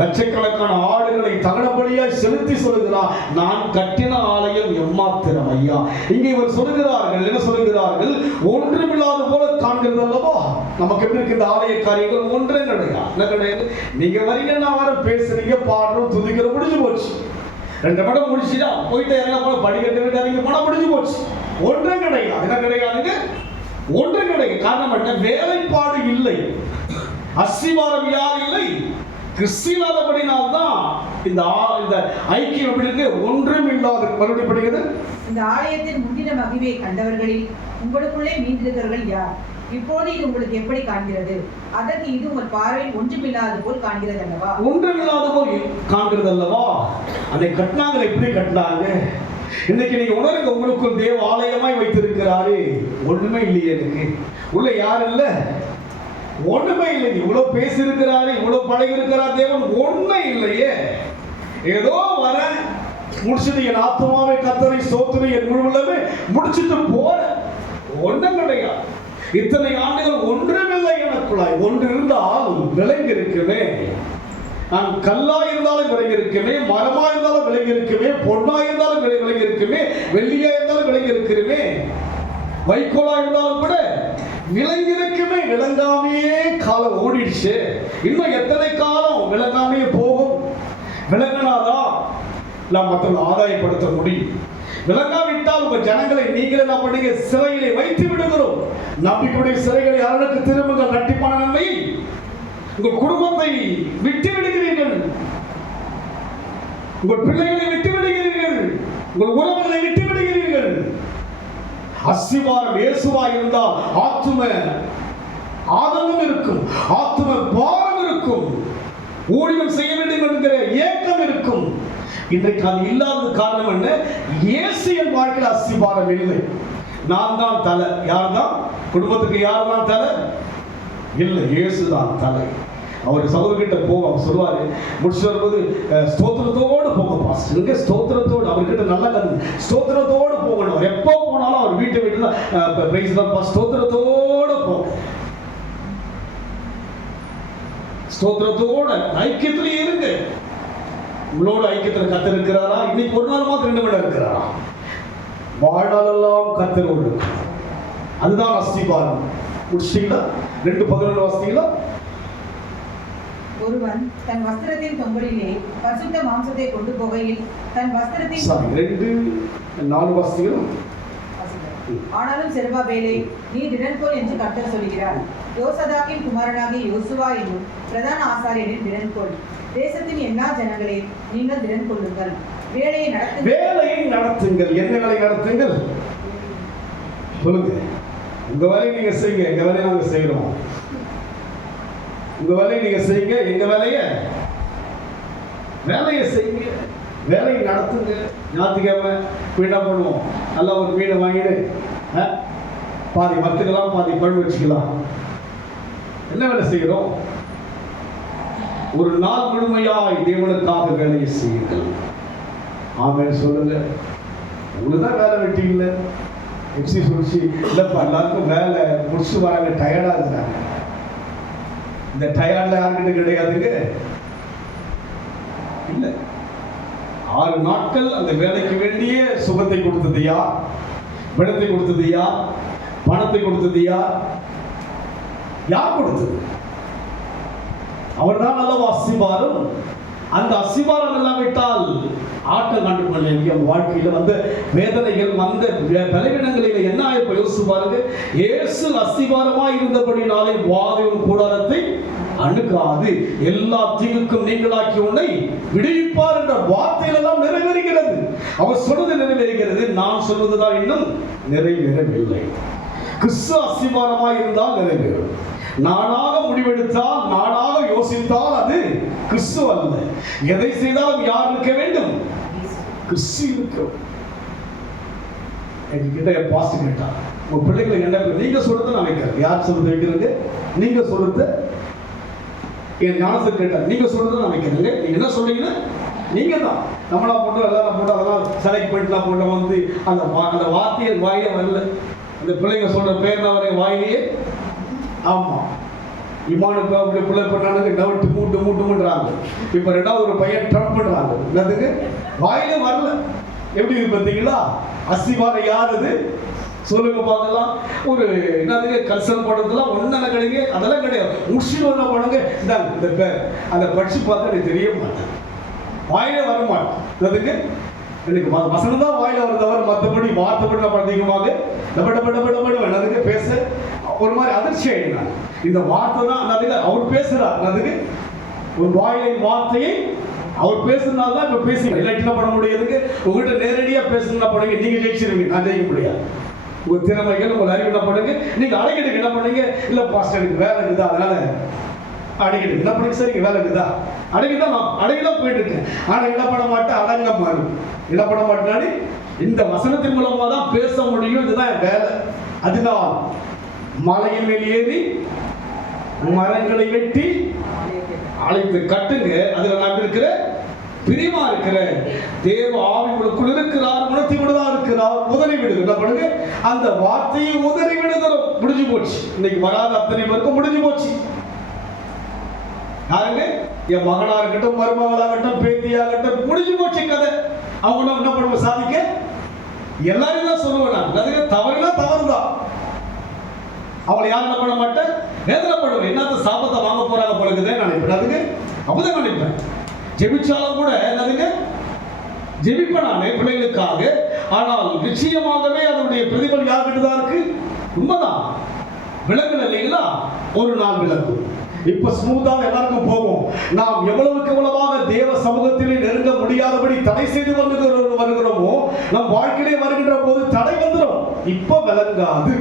லட்சக்கணக்கான ஆடுகளை தகனபலியாய் செலுத்தி சொல்லுகிறார், நான் கட்டின ஆலயம் எம்மாத்திரம் ஐயா. இங்கே இவர் சொல்லுகிறார்கள், என்ன சொல்லுகிறார்கள்? ஒன்றுமில்லாத போல காண்கிறது அல்லவா? நமக்கு எப்படி இருக்கு இந்த ஆலய காரியங்கள்? ஒன்றே கிடையாது. என்ன கிடையாது? நீங்க வரீங்க, நான் வர, பேசுறீங்க, பாடுறோம், துதிக்கிற, முடிஞ்சு போச்சு. 2 மடம் முடிச்சுட்டா போயிட்டு என்ன போல படிக்கட்டு விட்டாங்க, பணம் முடிஞ்சு போச்சு. ஒன்றே கிடையாது. என்ன கிடையாதுங்க? ஒன்றே கிடையாது. காரணம் என்ன? வேலைப்பாடு இல்லை, அஸ்திவாரம் யார் இல்லை, கிறிஸ்தியனாதபடினால்தான் இந்த ஐக்கியம் எப்படி இருக்கு? ஒன்றும் இல்லாத. மறுபடியும் படிக்கிறது. இந்த ஆலயத்தின் முன்னின மகிமையை கண்டவர்களில் உங்களுக்குள்ளே மீண்டிருக்கிறவர்கள் யார்? இப்போது இது உங்களுக்கு எப்படி காண்கிறது? அதற்கு இது உங்கள் பார்வையில் ஒன்றுமில்லாத போல் காண்கிறது அல்லவா? ஒன்றுமில்லாத போல் காண்கிறது அல்லவா? அதை கட்டினாங்க. எப்படி கட்டினாங்க? இன்னைக்கு நீங்க உணருங்க, உங்களுக்கு தேவ ஆலயமாய் வைத்திருக்கிறாரு. ஒண்ணுமே இல்லையே. எனக்கு உள்ள யார் இல்ல, ஒண்ணுமே இல்லை. இவ்வளவு பேசியிருக்கிறாரு, இவ்வளவு பழகி இருக்கிறார் தேவன், ஒண்ணே இல்லையே. ஏதோ வர முடிச்சுட்டு என் ஆத்மாவை கர்த்தரை ஸ்தோத்திரி, என் முழுவதுமே முடிச்சுட்டு போற. ஒன்றும் கிடையாது. இத்தனை ஆண்டுகள் ஒன்றுமில்லை எனக்குள்ளாய். ஒன்று இருந்தால் விலங்கி இருக்குமே. நான் கல்லா இருந்தாலும் விலங்கி இருக்குமே, மரமா இருந்தாலும் விலங்கி இருக்குமே, பொண்ணா இருந்தாலும் விலங்கி இருக்குமே, வெள்ளியா இருந்தாலும் விலங்கி இருக்குமே, வைக்கோலா இருந்தாலும் கூட விலங்கி இருக்குமே. விளங்காமையே காலம் ஓடிடுச்சு. இன்னும் எத்தனை காலம் விளங்காமையே போகும்? விளங்கினாதான் நாம் மற்றவர்கள் ஆதாயப்படுத்த முடியும். விளங்காவிட்டால் உங்க ஜனங்களை நீங்களே என்ன பண்ணீங்க? சிறையிலே வைத்து விடுகிறோம். நம்பிக்கையுடைய சிறைகளை யாருக்கு திரும்புங்க, கட்டிப்பான நன்மை. உங்கள் குடும்பத்தை விட்டு விடுகிறீர்கள், உங்கள் பிள்ளைகளை விட்டு விடுகிறீர்கள், உங்கள் உறவுகளை விட்டு விடுகிறீர்கள். அஸ்திவாரம் இயேசுவா இருந்தால் ஆத்தும ஆதங்கம் இருக்கும், ஆத்தும பாரம் இருக்கும், ஊழியம் செய்ய வேண்டும் என்கிற ஏக்கம் இருக்கும். இன்றைக்கு அது இல்லாத காரணம் என்ன? இயேசு என் வாழ்க்கையில் அஸ்திவாரம் இல்லை. நான் தான் தலை. யார் தான்? குடும்பத்துக்கு யார் தான் தலை? இல்லை, இயேசு தான் தலை. அவர் சகோதரர்கிட்ட போக அவர் சொல்லுவாரு, முடிச்சு வரும்போது ஸ்தோத்திரத்தோடு போக பாஸ்டர். இங்கே ஸ்தோத்திரத்தோடு அவர்கிட்ட நல்ல கருது, ஸ்தோத்திரத்தோடு போகணும். எப்போ போனாலும் அவர் வீட்டை விட்டு தான் பிரைஸ் தான், ஸ்தோத்திரத்தோடு போக, ஸ்தோத்திரத்தோட ஐக்கியத்திலே இருங்க. உங்களோட ஐக்கியத்தில் கர்த்தர் இருக்கிறாரா? இன்னைக்கு ஒரு நாள் மாத்திரம் 2 மணி நேரம் இருக்கிறாரா? வாழ்நாளெல்லாம் கர்த்தரோடு. அதுதான் அஸ்திவாரம். முடிச்சிட்டீங்களா? 2:11 வாசித்தீங்களா? ஒருவன் தன் வஸ்திரத்தின் தொங்கலிலே பரிசுத்த மாம்சத்தை கொண்டு போகையில் தன் வஸ்திரத்தின் சாரி 2-4 வசதிகளும். ஆனாலும் செருபாபேலே, நீ திடன்கொள் என்று கர்த்தர் சொல்கிறார். யோசதாக்கின் குமாரனாகிய யோசுவா என்னும் பிரதான ஆசாரியரின் திடன்கொள். தேசத்தின் எல்லா ஜனங்களே, நீங்கள் திடன் கொள்ளுங்கள். வேலையை நடத்துங்கள். என்ன வேலை நடத்துங்கள் சொல்லுங்க. உங்க வேலையை நீங்க செய்யுங்க, எங்க வேலையை நாங்க செய்யறோம். உங்க வேலையை நீங்க செய்யுங்க, எங்க வேலையை செய்யுங்க. வேலையை நடத்துங்க. ஞாயிற்றுக்கிழமை என்ன பண்ணுவோம்? நல்லா ஒரு மீனை வாங்கிடு, பாதி வறுத்துக்கலாம், பாதி குழம்பு வச்சுக்கலாம். என்ன வேலை செய்கிறோம்? ஒரு நாள் முழுமையாய் தேவனுக்காக வேலையை செய்யுங்கள். ஆமென் சொல்லுங்க. உங்களுக்கு தான் வேலை வெட்டி இல்லை, எப்சி சொல்லிச்சு இல்லைப்பா, எல்லாருக்கும் வேலை முடிச்சு வராங்க, டயர்டாக இருக்கிறாங்க. இந்த டயர்டில் யாருக்கிட்ட கிடையாதுங்க இல்லை. 6 நாட்கள் அந்த வேலைக்கு வேண்டிய சுகத்தை கொடுத்தது யார்? பணத்தை கொடுத்தது யார்? பணத்தை கொடுத்தது யார்? யார் கொடுத்தது? அவர்தான் அல்லவா அஸ்திபாரம். அந்த அஸ்திபாரம் இல்லாவிட்டால் ஆட்டம் கண்டு கொள்ள வாழ்க்கையில் வந்த வேதனைகள், வந்த பலவீனங்களில் என்ன ஆயப்ப யோசிச்சு பாருங்க. இயேசு அஸ்திபாரமாய் இருந்தபடினாலே வாதையும் கூடாரத்தை அணுகாது, எல்லா தீங்குக்கும் நீங்களாக்கி உன்னை விடுவிப்பார் என்ற வார்த்தைகள் எல்லாம் நிறைவேறுகிறது. அவர் சொல்வது நிறைவேறுகிறது, நான் சொல்வதுதான் இன்னும் நிறைவேறவில்லை. கிறிஸ்து அஸ்திபாரமாய் இருந்தால் நிறைவேறும். நானாக முடிவெடுத்தால், நானாக யோசித்தால் அது கிறிஸ்து அல்ல. எதை செய்தாலும் யார் இருக்க வேண்டும்? கிறிஸ்து இருக்க. என்கிட்ட பாஸ்ட் கேட்டா, உங்க பிள்ளைகளை என்ன நீங்க சொல்றத நான் வைக்கிறேன். யார் சொல்றது வைக்கிறீங்க? நீங்க சொல்றது. என் ஞானத்தை கேட்டா, நீங்க சொல்றத நான் வைக்கிறேங்க. நீங்க என்ன சொல்றீங்கன்னா நீங்க தான். நம்மளா போட்டு எல்லாம் போட்டு அதெல்லாம் செலக்ட் பண்ணிட்டுலாம் போட்டு வந்து அந்த வார்த்தையை வாயிலே வரல. அந்த பிள்ளைங்க சொல்ற பேர் தான் வரைய வாயிலேயே. ஆமா, இமானுக்கு அப்படி பிள்ளை பண்ணானுங்க, டவுட் மூட்டுன்றாங்க. இப்ப 2வது ஒரு பையன் ட்ரம்ப் பண்றாங்க. என்னதுக்கு? வாயிலே வரல. எப்படி இருக்கு பார்த்தீங்களா? அஸ்திவாரம் யார் அது சொல்லுங்க பார்க்கலாம். ஒரு என்னதுக்கு கல்சல் படத்துல ஒன்ன கிடைங்க, அதெல்லாம் கிடையாது. முஸ்லிம் என்ன பண்ணுங்க, இந்த பேர் அதை படிச்சு பார்த்தா எனக்கு தெரிய மாட்டேன், வாயிலே வர மாட்டேன். அதுக்கு எனக்கு வசனம் தான் வாயில வருதவர், மற்றபடி வார்த்தைப்படி நம்ம அதிகமாக அதுக்கு பேச ஒரு மாதிரி அதிர்ச்சி ஆயிடுறாங்க. இந்த வார்த்தை தான் அதுக்கு அவர் பேசுறார். அதுக்கு ஒரு வாயிலை வார்த்தையை அவர் பேசுறதுனால தான் இப்ப பேசி என்ன பண்ண முடியாதுங்க. உங்ககிட்ட நேரடியா பேசணும்னா பண்ணுங்க, நீங்க ஜெயிச்சிருவீங்க, நான் ஜெயிக்க முடியாது. உங்க திறமைகள், உங்க அறிவு என்ன பண்ணுங்க, நீங்க அடைக்கிட்டு என்ன பண்ணுங்க, இல்ல பாஸ்டர் எனக்கு வேலை இருக்குதா அதனால அடைக்கிட்டு என்ன பண்ணுங்க, சரிங்க வேலை இருக்குதா அடைக்கிதான், நான் அடைக்கிதான் போயிட்டு இருக்கேன். ஆனா என்ன பண்ண மாட்டேன், அடங்க மாறும். என்ன பண்ண மாட்டேனாடி இந்த வசனத்தின் மூலமா தான் பேச முடியும். இதுதான் என் வேலை. அதனால் மலையின் மேல் ஏறி மரங்களை வெட்டி அழைத்து கட்டுங்க. அதுல நான் இருக்கிற பிரியமா இருக்கிற தேவ ஆவி உங்களுக்குள் இருக்கிறார், உணர்த்தி விடுதா இருக்கிறார். உதறி விடுங்க. என்ன பண்ணுங்க, அந்த வார்த்தையை உதறி விடுதலும் முடிஞ்சு போச்சு. இன்னைக்கு வராத அத்தனை பேருக்கு முடிஞ்சு போச்சு. யாருங்க? என் மகனா இருக்கட்டும், மருமகளாகட்டும், பேத்தியாகட்டும், முடிஞ்சு போச்சு கதை. அவங்க என்ன பண்ணுவோம் சாதிக்க? எல்லாரும் தான் சொல்லுவேன் நான். அதுக்கு தவறுனா தவறுதான். அவளை யாரும் என்ன பண்ண மாட்டேன், வேதனைப்படுவேன். என்னத்த சாபத்தை வாங்க போறாங்க போலக்குதே நினைப்பேன். அதுக்கு அப்பதான் நினைப்பேன். ஜெபிச்சாலும் கூட அதுக்கு ஜெபிப்பேன் நானே பிள்ளைகளுக்காக. ஆனால் நிச்சயமாகவே அதனுடைய பிரதிபலன் யார்கிட்ட தான் இருக்கு? உண்மைதான். விலங்குல இல்லைங்களா? ஒரு நாள் விலங்கு. இப்ப ஸ்மூத்தாக எல்லாருக்கும் போகும். நாம் எவ்வளவுக்கு எவ்வளவாக தேவ சமூகத்திலே நெருங்க முடியாதபடி தடை செய்து வருகிறோமோ, நம் வாழ்க்கையிலே வருகின்ற போது தடை வந்துடும். இப்ப விளங்காது.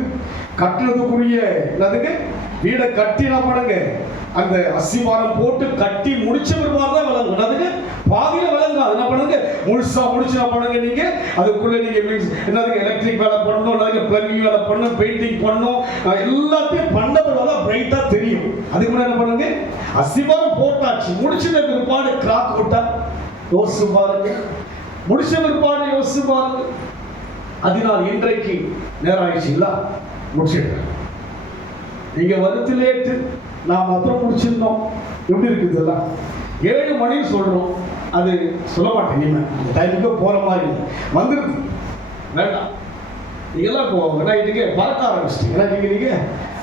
கட்டுறதுக்குரிய வீடை கட்டி என்ன பண்ணுங்க, அந்த அஸ்திவாரம் போட்டு கட்டி முடிச்ச பிறகு தான் விளங்கும். அதுக்கு பாதியில விளங்காது. என்ன பண்ணுங்க, முழுசா முடிச்சு என்ன பண்ணுங்க, நீங்க அதுக்குள்ள நீங்க என்னதுக்கு எலக்ட்ரிக் வேலை பண்ணணும், பிளம்பிங் வேலை பண்ணணும், பெயிண்டிங் பண்ணணும், எல்லாத்தையும் பண்ண பிறகுதான் பிரைட்டா தெரியும். அதுக்கு கூட என்ன பண்ணுங்க, அஸ்திவாரம் போட்டாச்சு, முடிச்ச பிற்பாடு கிராக் போட்டா யோசிச்சு பாருங்க. முடிச்ச பிற்பாடு யோசிச்சு பாருங்க. அதனால் இன்றைக்கு நேரம் ஆயிடுச்சு இல்ல, முடிச்சிடுறேன். நீங்க வருது லேட்டு, நான் மாத்திரம் முடிச்சிருந்தோம். எப்படி இருக்குது இதெல்லாம்? 7 மணின்னு சொல்றோம். அது சொல்ல மாட்டேன். நீங்க அந்த டைமுக்கு போற மாதிரி வந்துருக்கு. வேண்டாம், நீங்கெல்லாம் இப்போ என்ன ஆயிட்டீங்க, பறக்க ஆரம்பிச்சிட்டீங்க. என்ன நீங்க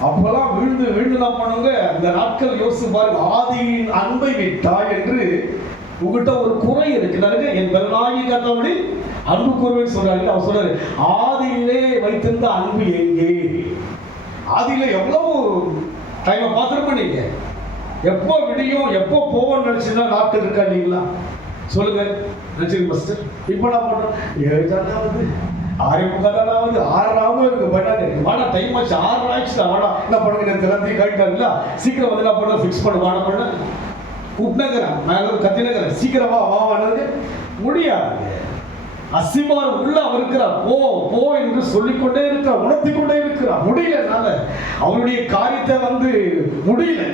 அப்பெல்லாம் விழுந்து விழுந்து என்ன பண்ணுங்க, அந்த நாட்கள் யோசிச்சு பாருங்க. ஆதியின் அன்பை விட்டாய் என்று உங்ககிட்ட ஒரு குறை இருக்கு. என் பெருநாயகி கத்தபடி அன்பு கூறுவேன்னு சொல்றாரு. அவர் சொல்றாரு, ஆதியிலே வைத்திருந்த அன்பு எங்கே? ஆதியில எவ்வளவு டைமை பார்த்துருப்போம். நீங்க எப்போ விடியும் எப்போ போவோம்னு நினைச்சுன்னா நாட்கள் இருக்கா இல்லைங்களா? சொல்லுங்க நினைச்சிருங்க மாஸ்டர். இப்போ நான் பண்றோம் 7:30 6:45 6 இருக்கு. பண்ணாங்க வாடா, டைம் ஆச்சு, 6 ஆயிடுச்சு வாடா. என்ன பண்ணுங்க, எனக்கு எல்லாத்தையும் கழிட்டாங்களா, சீக்கிரம் வந்து என்ன பண்ண, ஃபிக்ஸ் பண்ண வாட பண்ண கூப்பிட்டுங்கிறேன், மேல கத்தினுங்கிறேன், சீக்கிரமா வா வானது முடியாது. அசிமார் உள்ள அவர் இருக்கிறார். போ போ என்று சொல்லிக்கொண்டே இருக்கிறார், உணர்த்தி கொண்டே இருக்கிறார். முடியலனால அவருடைய காரியத்தை வந்து முடியல.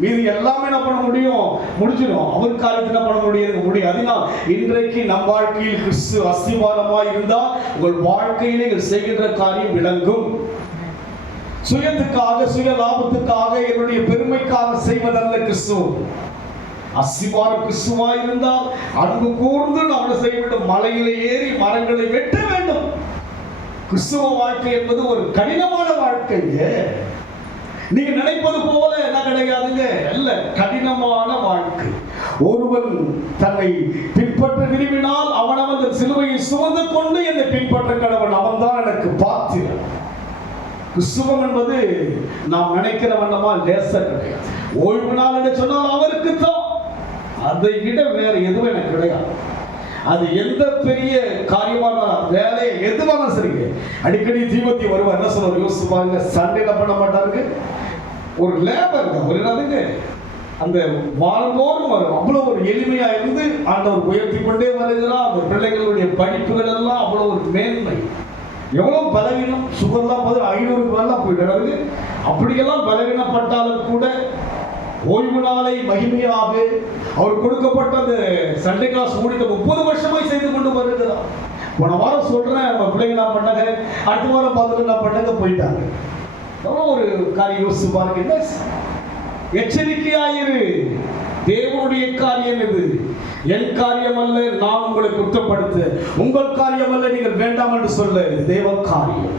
மீது எல்லாமே என்ன பண்ண முடியும், முடிச்சிடும். அவர் காரியத்தை என்ன பண்ண முடியும். அதனால் இன்றைக்கு நம் வாழ்க்கையில் கிறிஸ்து அஸ்திவாரமாய் இருந்தால் உங்கள் வாழ்க்கையில் நீங்கள் செய்கின்ற காரியம் விளங்கும். சுயத்துக்காக சுய லாபத்துக்காக என்னுடைய பெருமைக்காக செய்வதல்ல கிறிஸ்து. அஸ்திவாரம் கிறிஸ்துவாய் இருந்தால் அன்பு கூர்ந்து நாம் செய்ய வேண்டும். மலையில ஏறி மரங்களை வெட்ட வேண்டும். கிறிஸ்துவ வாழ்க்கை என்பது ஒரு கடினமான வாழ்க்கை. நீங்க நினைப்பது போல என்ன கிடையாதுங்க, அல்ல, கடினமான வாழ்க்கை. ஒருவன் தன்னை பின்பற்ற விரும்பினால் அவனவன் சிலுவையை சுமந்து கொண்டு என்னை பின்பற்ற கடவன், அவன் தான் எனக்கு பாத்திரம். கிறிஸ்துவம் என்பது நாம் நினைக்கிற வண்ணமா லேசர் கிடையாது. ஓய்வு நாள் என்று சொன்னால் அவருக்கு தான், அதை விட வேற எதுவும் எனக்கு கிடையாது. அது எந்த பெரிய காரியமான வேலையை எதுவான சரிங்க. அடிக்கடி தீபத்தி வருவார், என்ன சொல்லுவார் யோசிச்சு பாருங்க. சண்டையில பண்ண மாட்டாருங்க, ஒரு லேபர் ஒரு என்னதுங்க, அந்த வாரந்தோறும் வரும். அவ்வளவு ஒரு எளிமையா இருந்து ஆண்டவர் உயர்த்தி கொண்டே வருகிறார். அந்த பிள்ளைகளுடைய படிப்புகள் எல்லாம் அவ்வளவு ஒரு மேன்மை. எவ்வளவு பலவீனம், சுகர்லாம் 500க்கு மேல போயிட்டு அப்படியெல்லாம் பலவீனப்பட்டாலும் கூட ஓய்வு நாளை மகிமையாக அவர் கொடுக்கப்பட்ட அந்த சண்டே கிளாஸ் ஊழியத்தை 30 வருஷமாய் செய்து கொண்டு வருகிறார். போன வாரம் சொல்றேன், நம்ம பிள்ளைங்க என்ன பண்ணாங்க, அடுத்த வாரம் பார்த்துட்டு என்ன பண்ணாங்க, போயிட்டாங்க. ஒரு காரியம் யோசிச்சு பாருங்க. எச்சரிக்கையாயிரு, தேவனுடைய காரியம் இது, என் காரியம் அல்ல. நான் உங்களை குற்றப்படுத்த, உங்கள் காரியம் அல்ல, நீங்கள் வேண்டாம் என்று சொல்ல, தேவ காரியம்.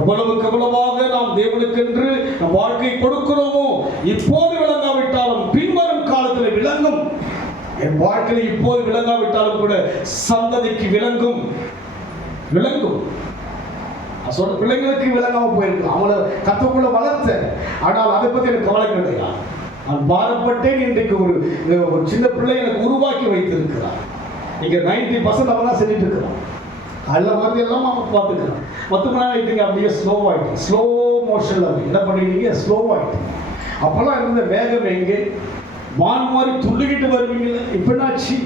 எவ்வளவுக்கு எவ்வளவாக நாம் தேவனுக்கென்று நம் வாழ்க்கை கொடுக்கிறோமோ இப்போது விளங்காவிட்டாலும் பின்வரும் காலத்தில் விளங்கும். என் வாழ்க்கையில் இப்போது விளங்காவிட்டாலும் கூட சந்ததிக்கு விளங்கும். சொல்ற பிள்ளைங்களுக்கு விளங்காம போயிருக்கலாம், அவங்கள கத்தக்குள்ள வளர்த்த. ஆனால் அதை பத்தி எனக்கு கவலை கிடையாது. நான் பாரப்பட்டேன். இன்றைக்கு ஒரு சின்ன பிள்ளை எனக்கு உருவாக்கி வைத்திருக்கிறார். நீங்க 90% அவன் தான் செஞ்சுட்டு இருக்கிறான். அதில் வந்து எல்லாம் அவன் பார்த்துக்கிறான். 10 மணி நேரம் ஆகிட்டீங்க, அப்படியே ஸ்லோவாகிட்டீங்க. ஸ்லோ மோஷன்ல என்ன பண்ணிட்டீங்க, ஸ்லோவாகிட்டீங்க. அப்போல்லாம் இருந்த வேகம் எங்கே, வான் மாதிரி துள்ளிக்கிட்டு வருவீங்களா, இப்போ என்னாச்சு,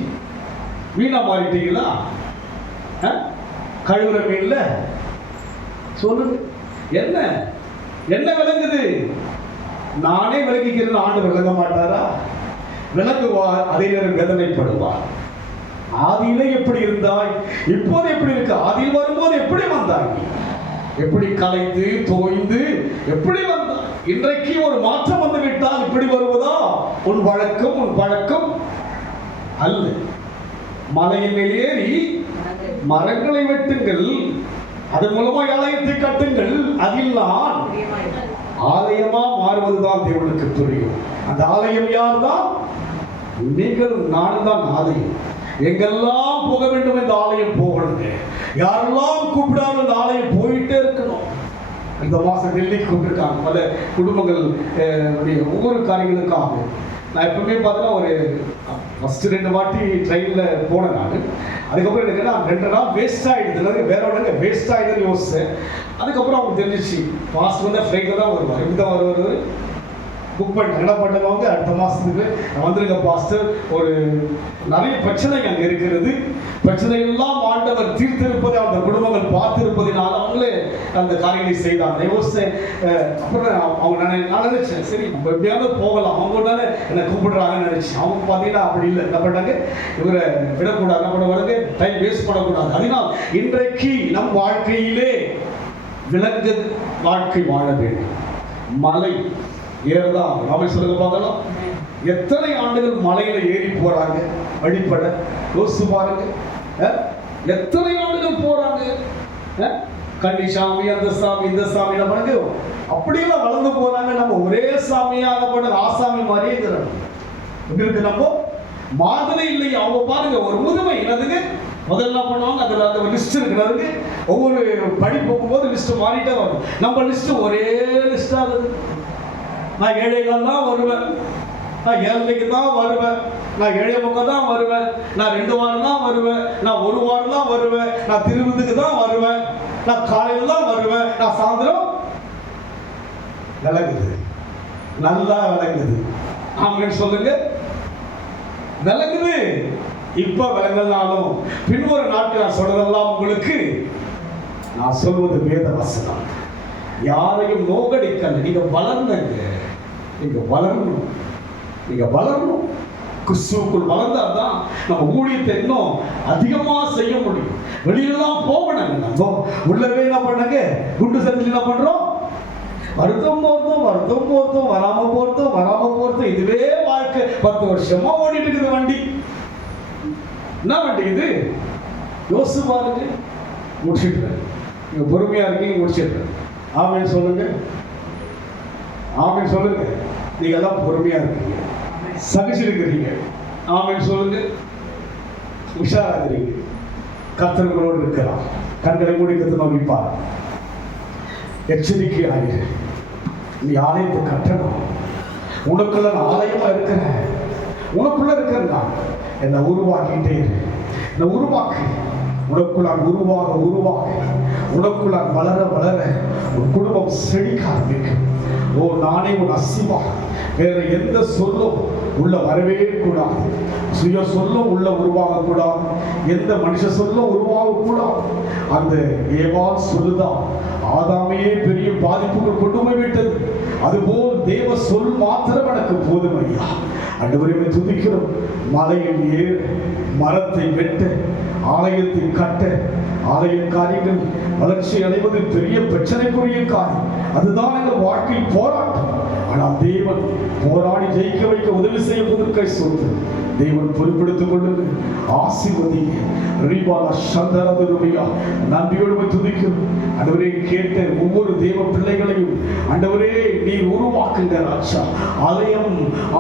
மீனா மாறிட்டீங்களா, கழுவுற மீன்ல சொல்லுங்க. என்ன என்ன விளங்குது, நானே விளங்கிக்கிறேன். ஆண்டு விளங்க மாட்டாரா? விளங்குவார், அதே நேரம் வேதனைப்படுவார். ஆதியிலே எப்படி இருந்தாய், இப்போது எப்படி இருக்க, ஆதியில் வரும்போது எப்படி வந்தாய், எப்படி கலைந்து தோய்ந்து எப்படி வந்தாய். இன்றைக்கு ஒரு மாற்றம் வந்து விட்டால் இப்படி வருவதா? உன் பழக்கம் அல்ல. மலையின் மேல் ஏறி மரங்களை வெட்டுங்கள், அதன் மூலமா ஆலயத்தை கட்டுங்கள். அதில் நான் ஆலயமா மாறுவதுதான் தேவனுக்கு புரியும். அந்த ஆலயம் யார் தான்? நீங்கள் நானும் தான் ஆலயம். எங்கெல்லாம் போக வேண்டும் இந்த ஆலயம் போகணுங்க. யாரெல்லாம் கூப்பிடாமல் இந்த ஆலயம் போயிட்டே இருக்கணும். இந்த மாசம் டெல்லிக்கு கூப்பிட்டுருக்காங்க பல குடும்பங்கள் ஒவ்வொரு காரியங்களுக்காக. நான் எப்பவுமே பார்த்தீங்கன்னா ஒரு ஃபர்ஸ்ட் 2 வாட்டி ட்ரெயினில் போனேன் நான். அதுக்கப்புறம் எனக்கு என்ன 2 நாள் வேஸ்ட் ஆகிடுது, வேற ஒன்றுங்க வேஸ்ட் ஆகிடுதுன்னு யோசிச்சேன். அதுக்கப்புறம் அவங்க தெரிஞ்சிச்சு பாஸ்ட் வந்து ஃப்ளைட்டில் தான் வருவார், இப்படி தான் வருவார். புக் பண்ண என்ன பண்ணுவாங்க, அடுத்த மாதத்துக்கு வந்துருங்க பாஸ்டர், ஒரு நிறைய பிரச்சனைகள் அங்கே இருக்கிறது, பிரச்சனைகள்லாம் ஆண்டவர் தீர்த்திருப்பதை அந்த குடும்பங்கள் பார்த்திருப்பதினால அவங்களே அந்த காரியங்களை செய்தாங்க. யோசிச்சேன். அப்புறம் அவங்க நான் நினைச்சேன், சரி நம்ம எப்படியாவது போகலாம், அவங்க தானே என்னை கூப்பிடுறாங்கன்னு நினைச்சேன். அவங்க பார்த்தீங்கன்னா அப்படி இல்லை, என்ன பண்ணாங்க, இவரை விடக்கூடாது, என்ன பண்ணுவாங்க, டைம் வேஸ்ட் பண்ணக்கூடாது. அதனால் இன்றைக்கு நம் வாழ்க்கையிலே விலங்கு வாழ்க்கை வாழ வேண்டும். மலை ஏறதா நாம சொல்லுங்க பார்க்கலாம். எத்தனை ஆண்டுகள் மலையில ஏறி போறாங்க, வழிபட யோசிச்சு பாருங்க. எத்தனை ஆண்டுகள் போறாங்க. கன்னி சாமி, அந்த சாமி, இந்த சாமி என்ன பண்ணுங்க, அப்படியெல்லாம் வளர்ந்து போறாங்க. நம்ம ஒரே சாமியாக பண்ணுங்க, ஆசாமி மாதிரியே இருக்கிறோம். உங்களுக்கு நம்ம மாதிரி இல்லை. அவங்க பாருங்க ஒரு முதுமை என்னதுங்க, முதல்ல என்ன பண்ணுவாங்க, அதில் அந்த லிஸ்ட் இருக்கிறதுக்கு ஒவ்வொரு படி போகும்போது லிஸ்ட் மாறிட்டே வரும். நம்ம லிஸ்ட் ஒரே லிஸ்ட் ஆகுது. நான் ஏழைகள் தான் வருவேன், நான் 7:30 தான் வருவேன், நான் 7:30 தான் வருவேன், நான் 2 வாரம் தான் வருவேன், நான் 1 வாரம் தான் வருவேன், நான் திருவிழாக்கு தான் வருவேன், நான் காலையில் தான் வருவேன், நான் சாயந்தரம். விளங்குது, நல்லா விளங்குது. ஆமென் சொல்லுங்க. விளங்குது. இப்ப விளங்கலாலும் பின்வரும் நாட்கள் நான் சொல்றதெல்லாம் உங்களுக்கு நான் சொல்வது வேத வசனம். யாரையும் நோகடிக்கல. நீங்க வளர்ந்தங்க, நீங்க வளரணும், நீங்க வளரணும். கிறிஸ்துவுக்குள் வளர்ந்தாதான் நம்ம ஊழியத்தை இன்னும் அதிகமா செய்ய முடியும். வெளியெல்லாம் போகணுங்க. நம்ம உள்ளவே என்ன பண்ணங்க, குண்டு சந்தில் என்ன பண்றோம், வருத்தம் போறதும் வராம போறதும் இதுவே வாழ்க்கை. 10 வருஷமா ஓடிட்டு இருக்குது வண்டி. என்ன வண்டி இது? யோசிச்சு பாருங்க. முடிச்சிடுறேன், நீங்க பொறுமையா இருக்கீங்க, முடிச்சிடுறேன். ஆமென் சொல்லுங்க, ஆமென் சொல்லுங்க. நீங்க எல்லாம் பொறுமையா இருக்கீங்க, சகிச்சிருக்கிறீங்க. ஆமென் சொல்லுங்க. உஷாராகிறீங்க. கர்த்தர் உங்களோடு இருக்கிறார். கண்களை மூடி கர்த்தர் நோக்கிப்பார். எச்சரிக்கை ஆகிரு. நீ ஆலயத்தை கட்டணும். உனக்குள்ள நான் ஆலயமா இருக்கிறேன், உனக்குள்ள இருக்கிறேன். நான் என்னை உருவாக்கிட்டே இரு. என்னை உருவாக்கு. உனக்குள்ளான் உருவாக உனக்குள்ளான் வளர உன் குடும்பம் செழிக்க ஆரம்பிக்கும். ஓ, நானே உன் அசிவா. வேற எந்த சொல்லும் உள்ள வரவே கூடாது. சுய சொல்லும் உள்ள உருவாக கூடாது. எந்த மனுஷ சொல்லும் உருவாக கூடாது. அந்த ஏவாள் சொல்லுதான் ஆதாமையே பெரிய பாதிப்புகள் கொண்டு போய் விட்டது. அதுபோல் தேவ சொல் மாத்திரம் எனக்கு போதும் ஐயா. ஆண்டவரே துதிக்கிறோம். மலையில் ஏற, மரத்தை வெட்ட, ஆலயத்தை கட்ட, ஆலய காரியங்கள் வளர்ச்சி அடைவது பெரிய பிரச்சனைக்குரிய காரியம். அதுதான் எங்கள் வாழ்க்கையில் போராட்டம். ஆனால் தேவன் போராடி ஜெயிக்க வைக்க உதவி செய்ய புதுக்கை சொத்து தேவன் பொறுப்பெடுத்துக் கொள்ளுங்க. ஆசீர்வதிங்க. ரீபாலா சந்தரதுருமையா நன்றியோடு துதிக்கும். ஆண்டவரே, கேட்ட ஒவ்வொரு தேவ பிள்ளைகளையும் ஆண்டவரே நீர் உருவாக்குங்க ராஜா. ஆலயம்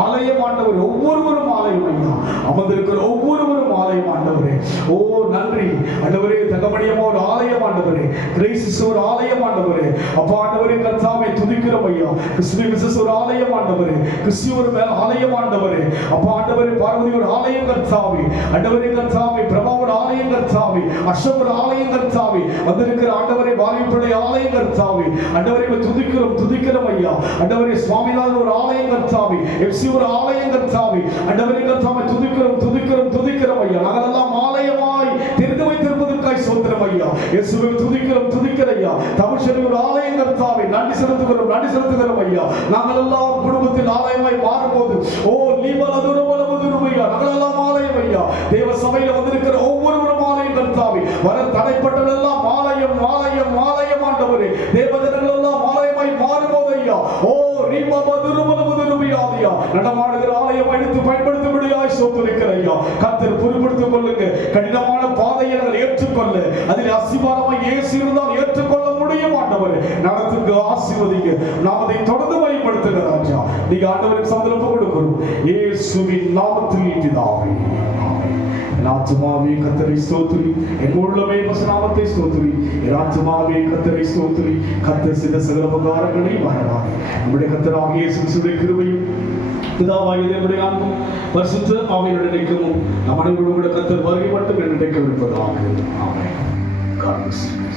ஆண்டவர், ஒவ்வொருவரும் ஆலயம் ஐயா. அமர்ந்திருக்கிற ஒவ்வொருவரும் ஆலயம் ஆண்டவரே. ஓ நன்றி ஆண்டவரே. தகமணியமா ஒரு ஆலயம் ஆண்டவரே. கிரைசிஸ் ஒரு ஆலயம் ஆண்டவரே. அப்பா ஆண்டவரே கர்த்தாவை துதிக்கிறோம் ஐயா. கிறிஸ்துவின் ஒரு ஆலயம் ஆண்டவரே. கிறிஸ்துவர் மேல் ஆலயம் ஆண்டவரே. அப்பா ஆண்டவரே, பார்வதி ஒரு ஆலயம் கர்த்தாவே. ஆண்டவரே கர்த்தாவே, பிரபாவோட ஆலயம் கர்த்தாவே. அசோகர் ஆலயம் கர்த்தாவே. வந்திருக்கிற ஆண்டவரே வாலிபுடைய ஆலயம் கர்த்தாவே. ஆண்டவரே துதிக்கிறோம் ஐயா. ஆண்டவரே சுவாமிநாதன் ஒரு ஆலயம் கர்த்தாவே. எஃப்சி ஒரு ஆலயம் கர்த்தாவே. ஆண்டவரே கர்த்தாவே துதிக்கிறோம் ஐயா. நாங்களெல்லாம் ஆலயமாய் தெரிந்து வைத்திருப்பதற்காய் சோத்திரம் ஐயா. இயேசுவை துதிக்கிறோம் ஐயா. தமிழ்ச்செல்வி ஒரு ஆலயம் கர்த்தாவே. நன்றி செலுத்துகிறோம் ஐயா. நாங்கள் எல்லாம் குடும்பத்தில் ஆலயமாய் மாறும்போது ஓ லீபலதுருமையா நாங்களெல்லாம் ஆலயம் ஐயா. தேவ சபையில வந்திருக்கிற ஒவ்வொருவரும் ஆலயம் கர்த்தாவே. வர தடைப்பட்டதெல்லாம் ஆலயம் ஆண்டவரே. தேவஜனங்கள் எல்லாம் ஆலயமாய் மாறும்போது ஐயா. ஓ ரீபலதுருமையா நடமாடுகிற ஆலயம் எடுத்து பயன்படுத்தும்படியாய் சோதரிக்கிற ஐயா. கர்த்தர் பொறுப்படுத்திக் கொள்ளுங்க. கடினமான பாதையை நாங்கள் ஏற்றுக்கொள்ள, அதில் அசிபாரமாய் இயேசு இருந்தால் ஏற்றுக்கொள்ள முடியும் ஆண்டவரே. நடத்துங்க, ஆசீர்வதிங்க. நாம் அதை தொடர்ந்து பயன்படுத்துங்க ராஜா. நீங்க ஆண்டவருக்கு சந்தர்ப்பம் கொடுக்கிறோம் இயேசுவின் நாமத்தில் பிதாவே. ஆத்துமாவே கர்த்தரை ஸ்தோத்திரி. என் உள்ளமே நாமத்தை ஸ்தோத்திரி. என் ஆத்துமாவே கர்த்தரை ஸ்தோத்திரி. கர்த்தர் செய்த சகல உபகாரங்களை மறவாதே. நம்முடைய கர்த்தராகிய இயேசு கிறிஸ்துவின் கிருபையும் பிதாவாகிய தேவனுடைய அன்பும் பரிசுத்த ஆவியினுடைய ஐக்கியமும் நம் அனைவரோடு கூட கர்த்தர் வருகை மட்டும் நினைக்க இருப்பதாக. ஆமென். God bless you.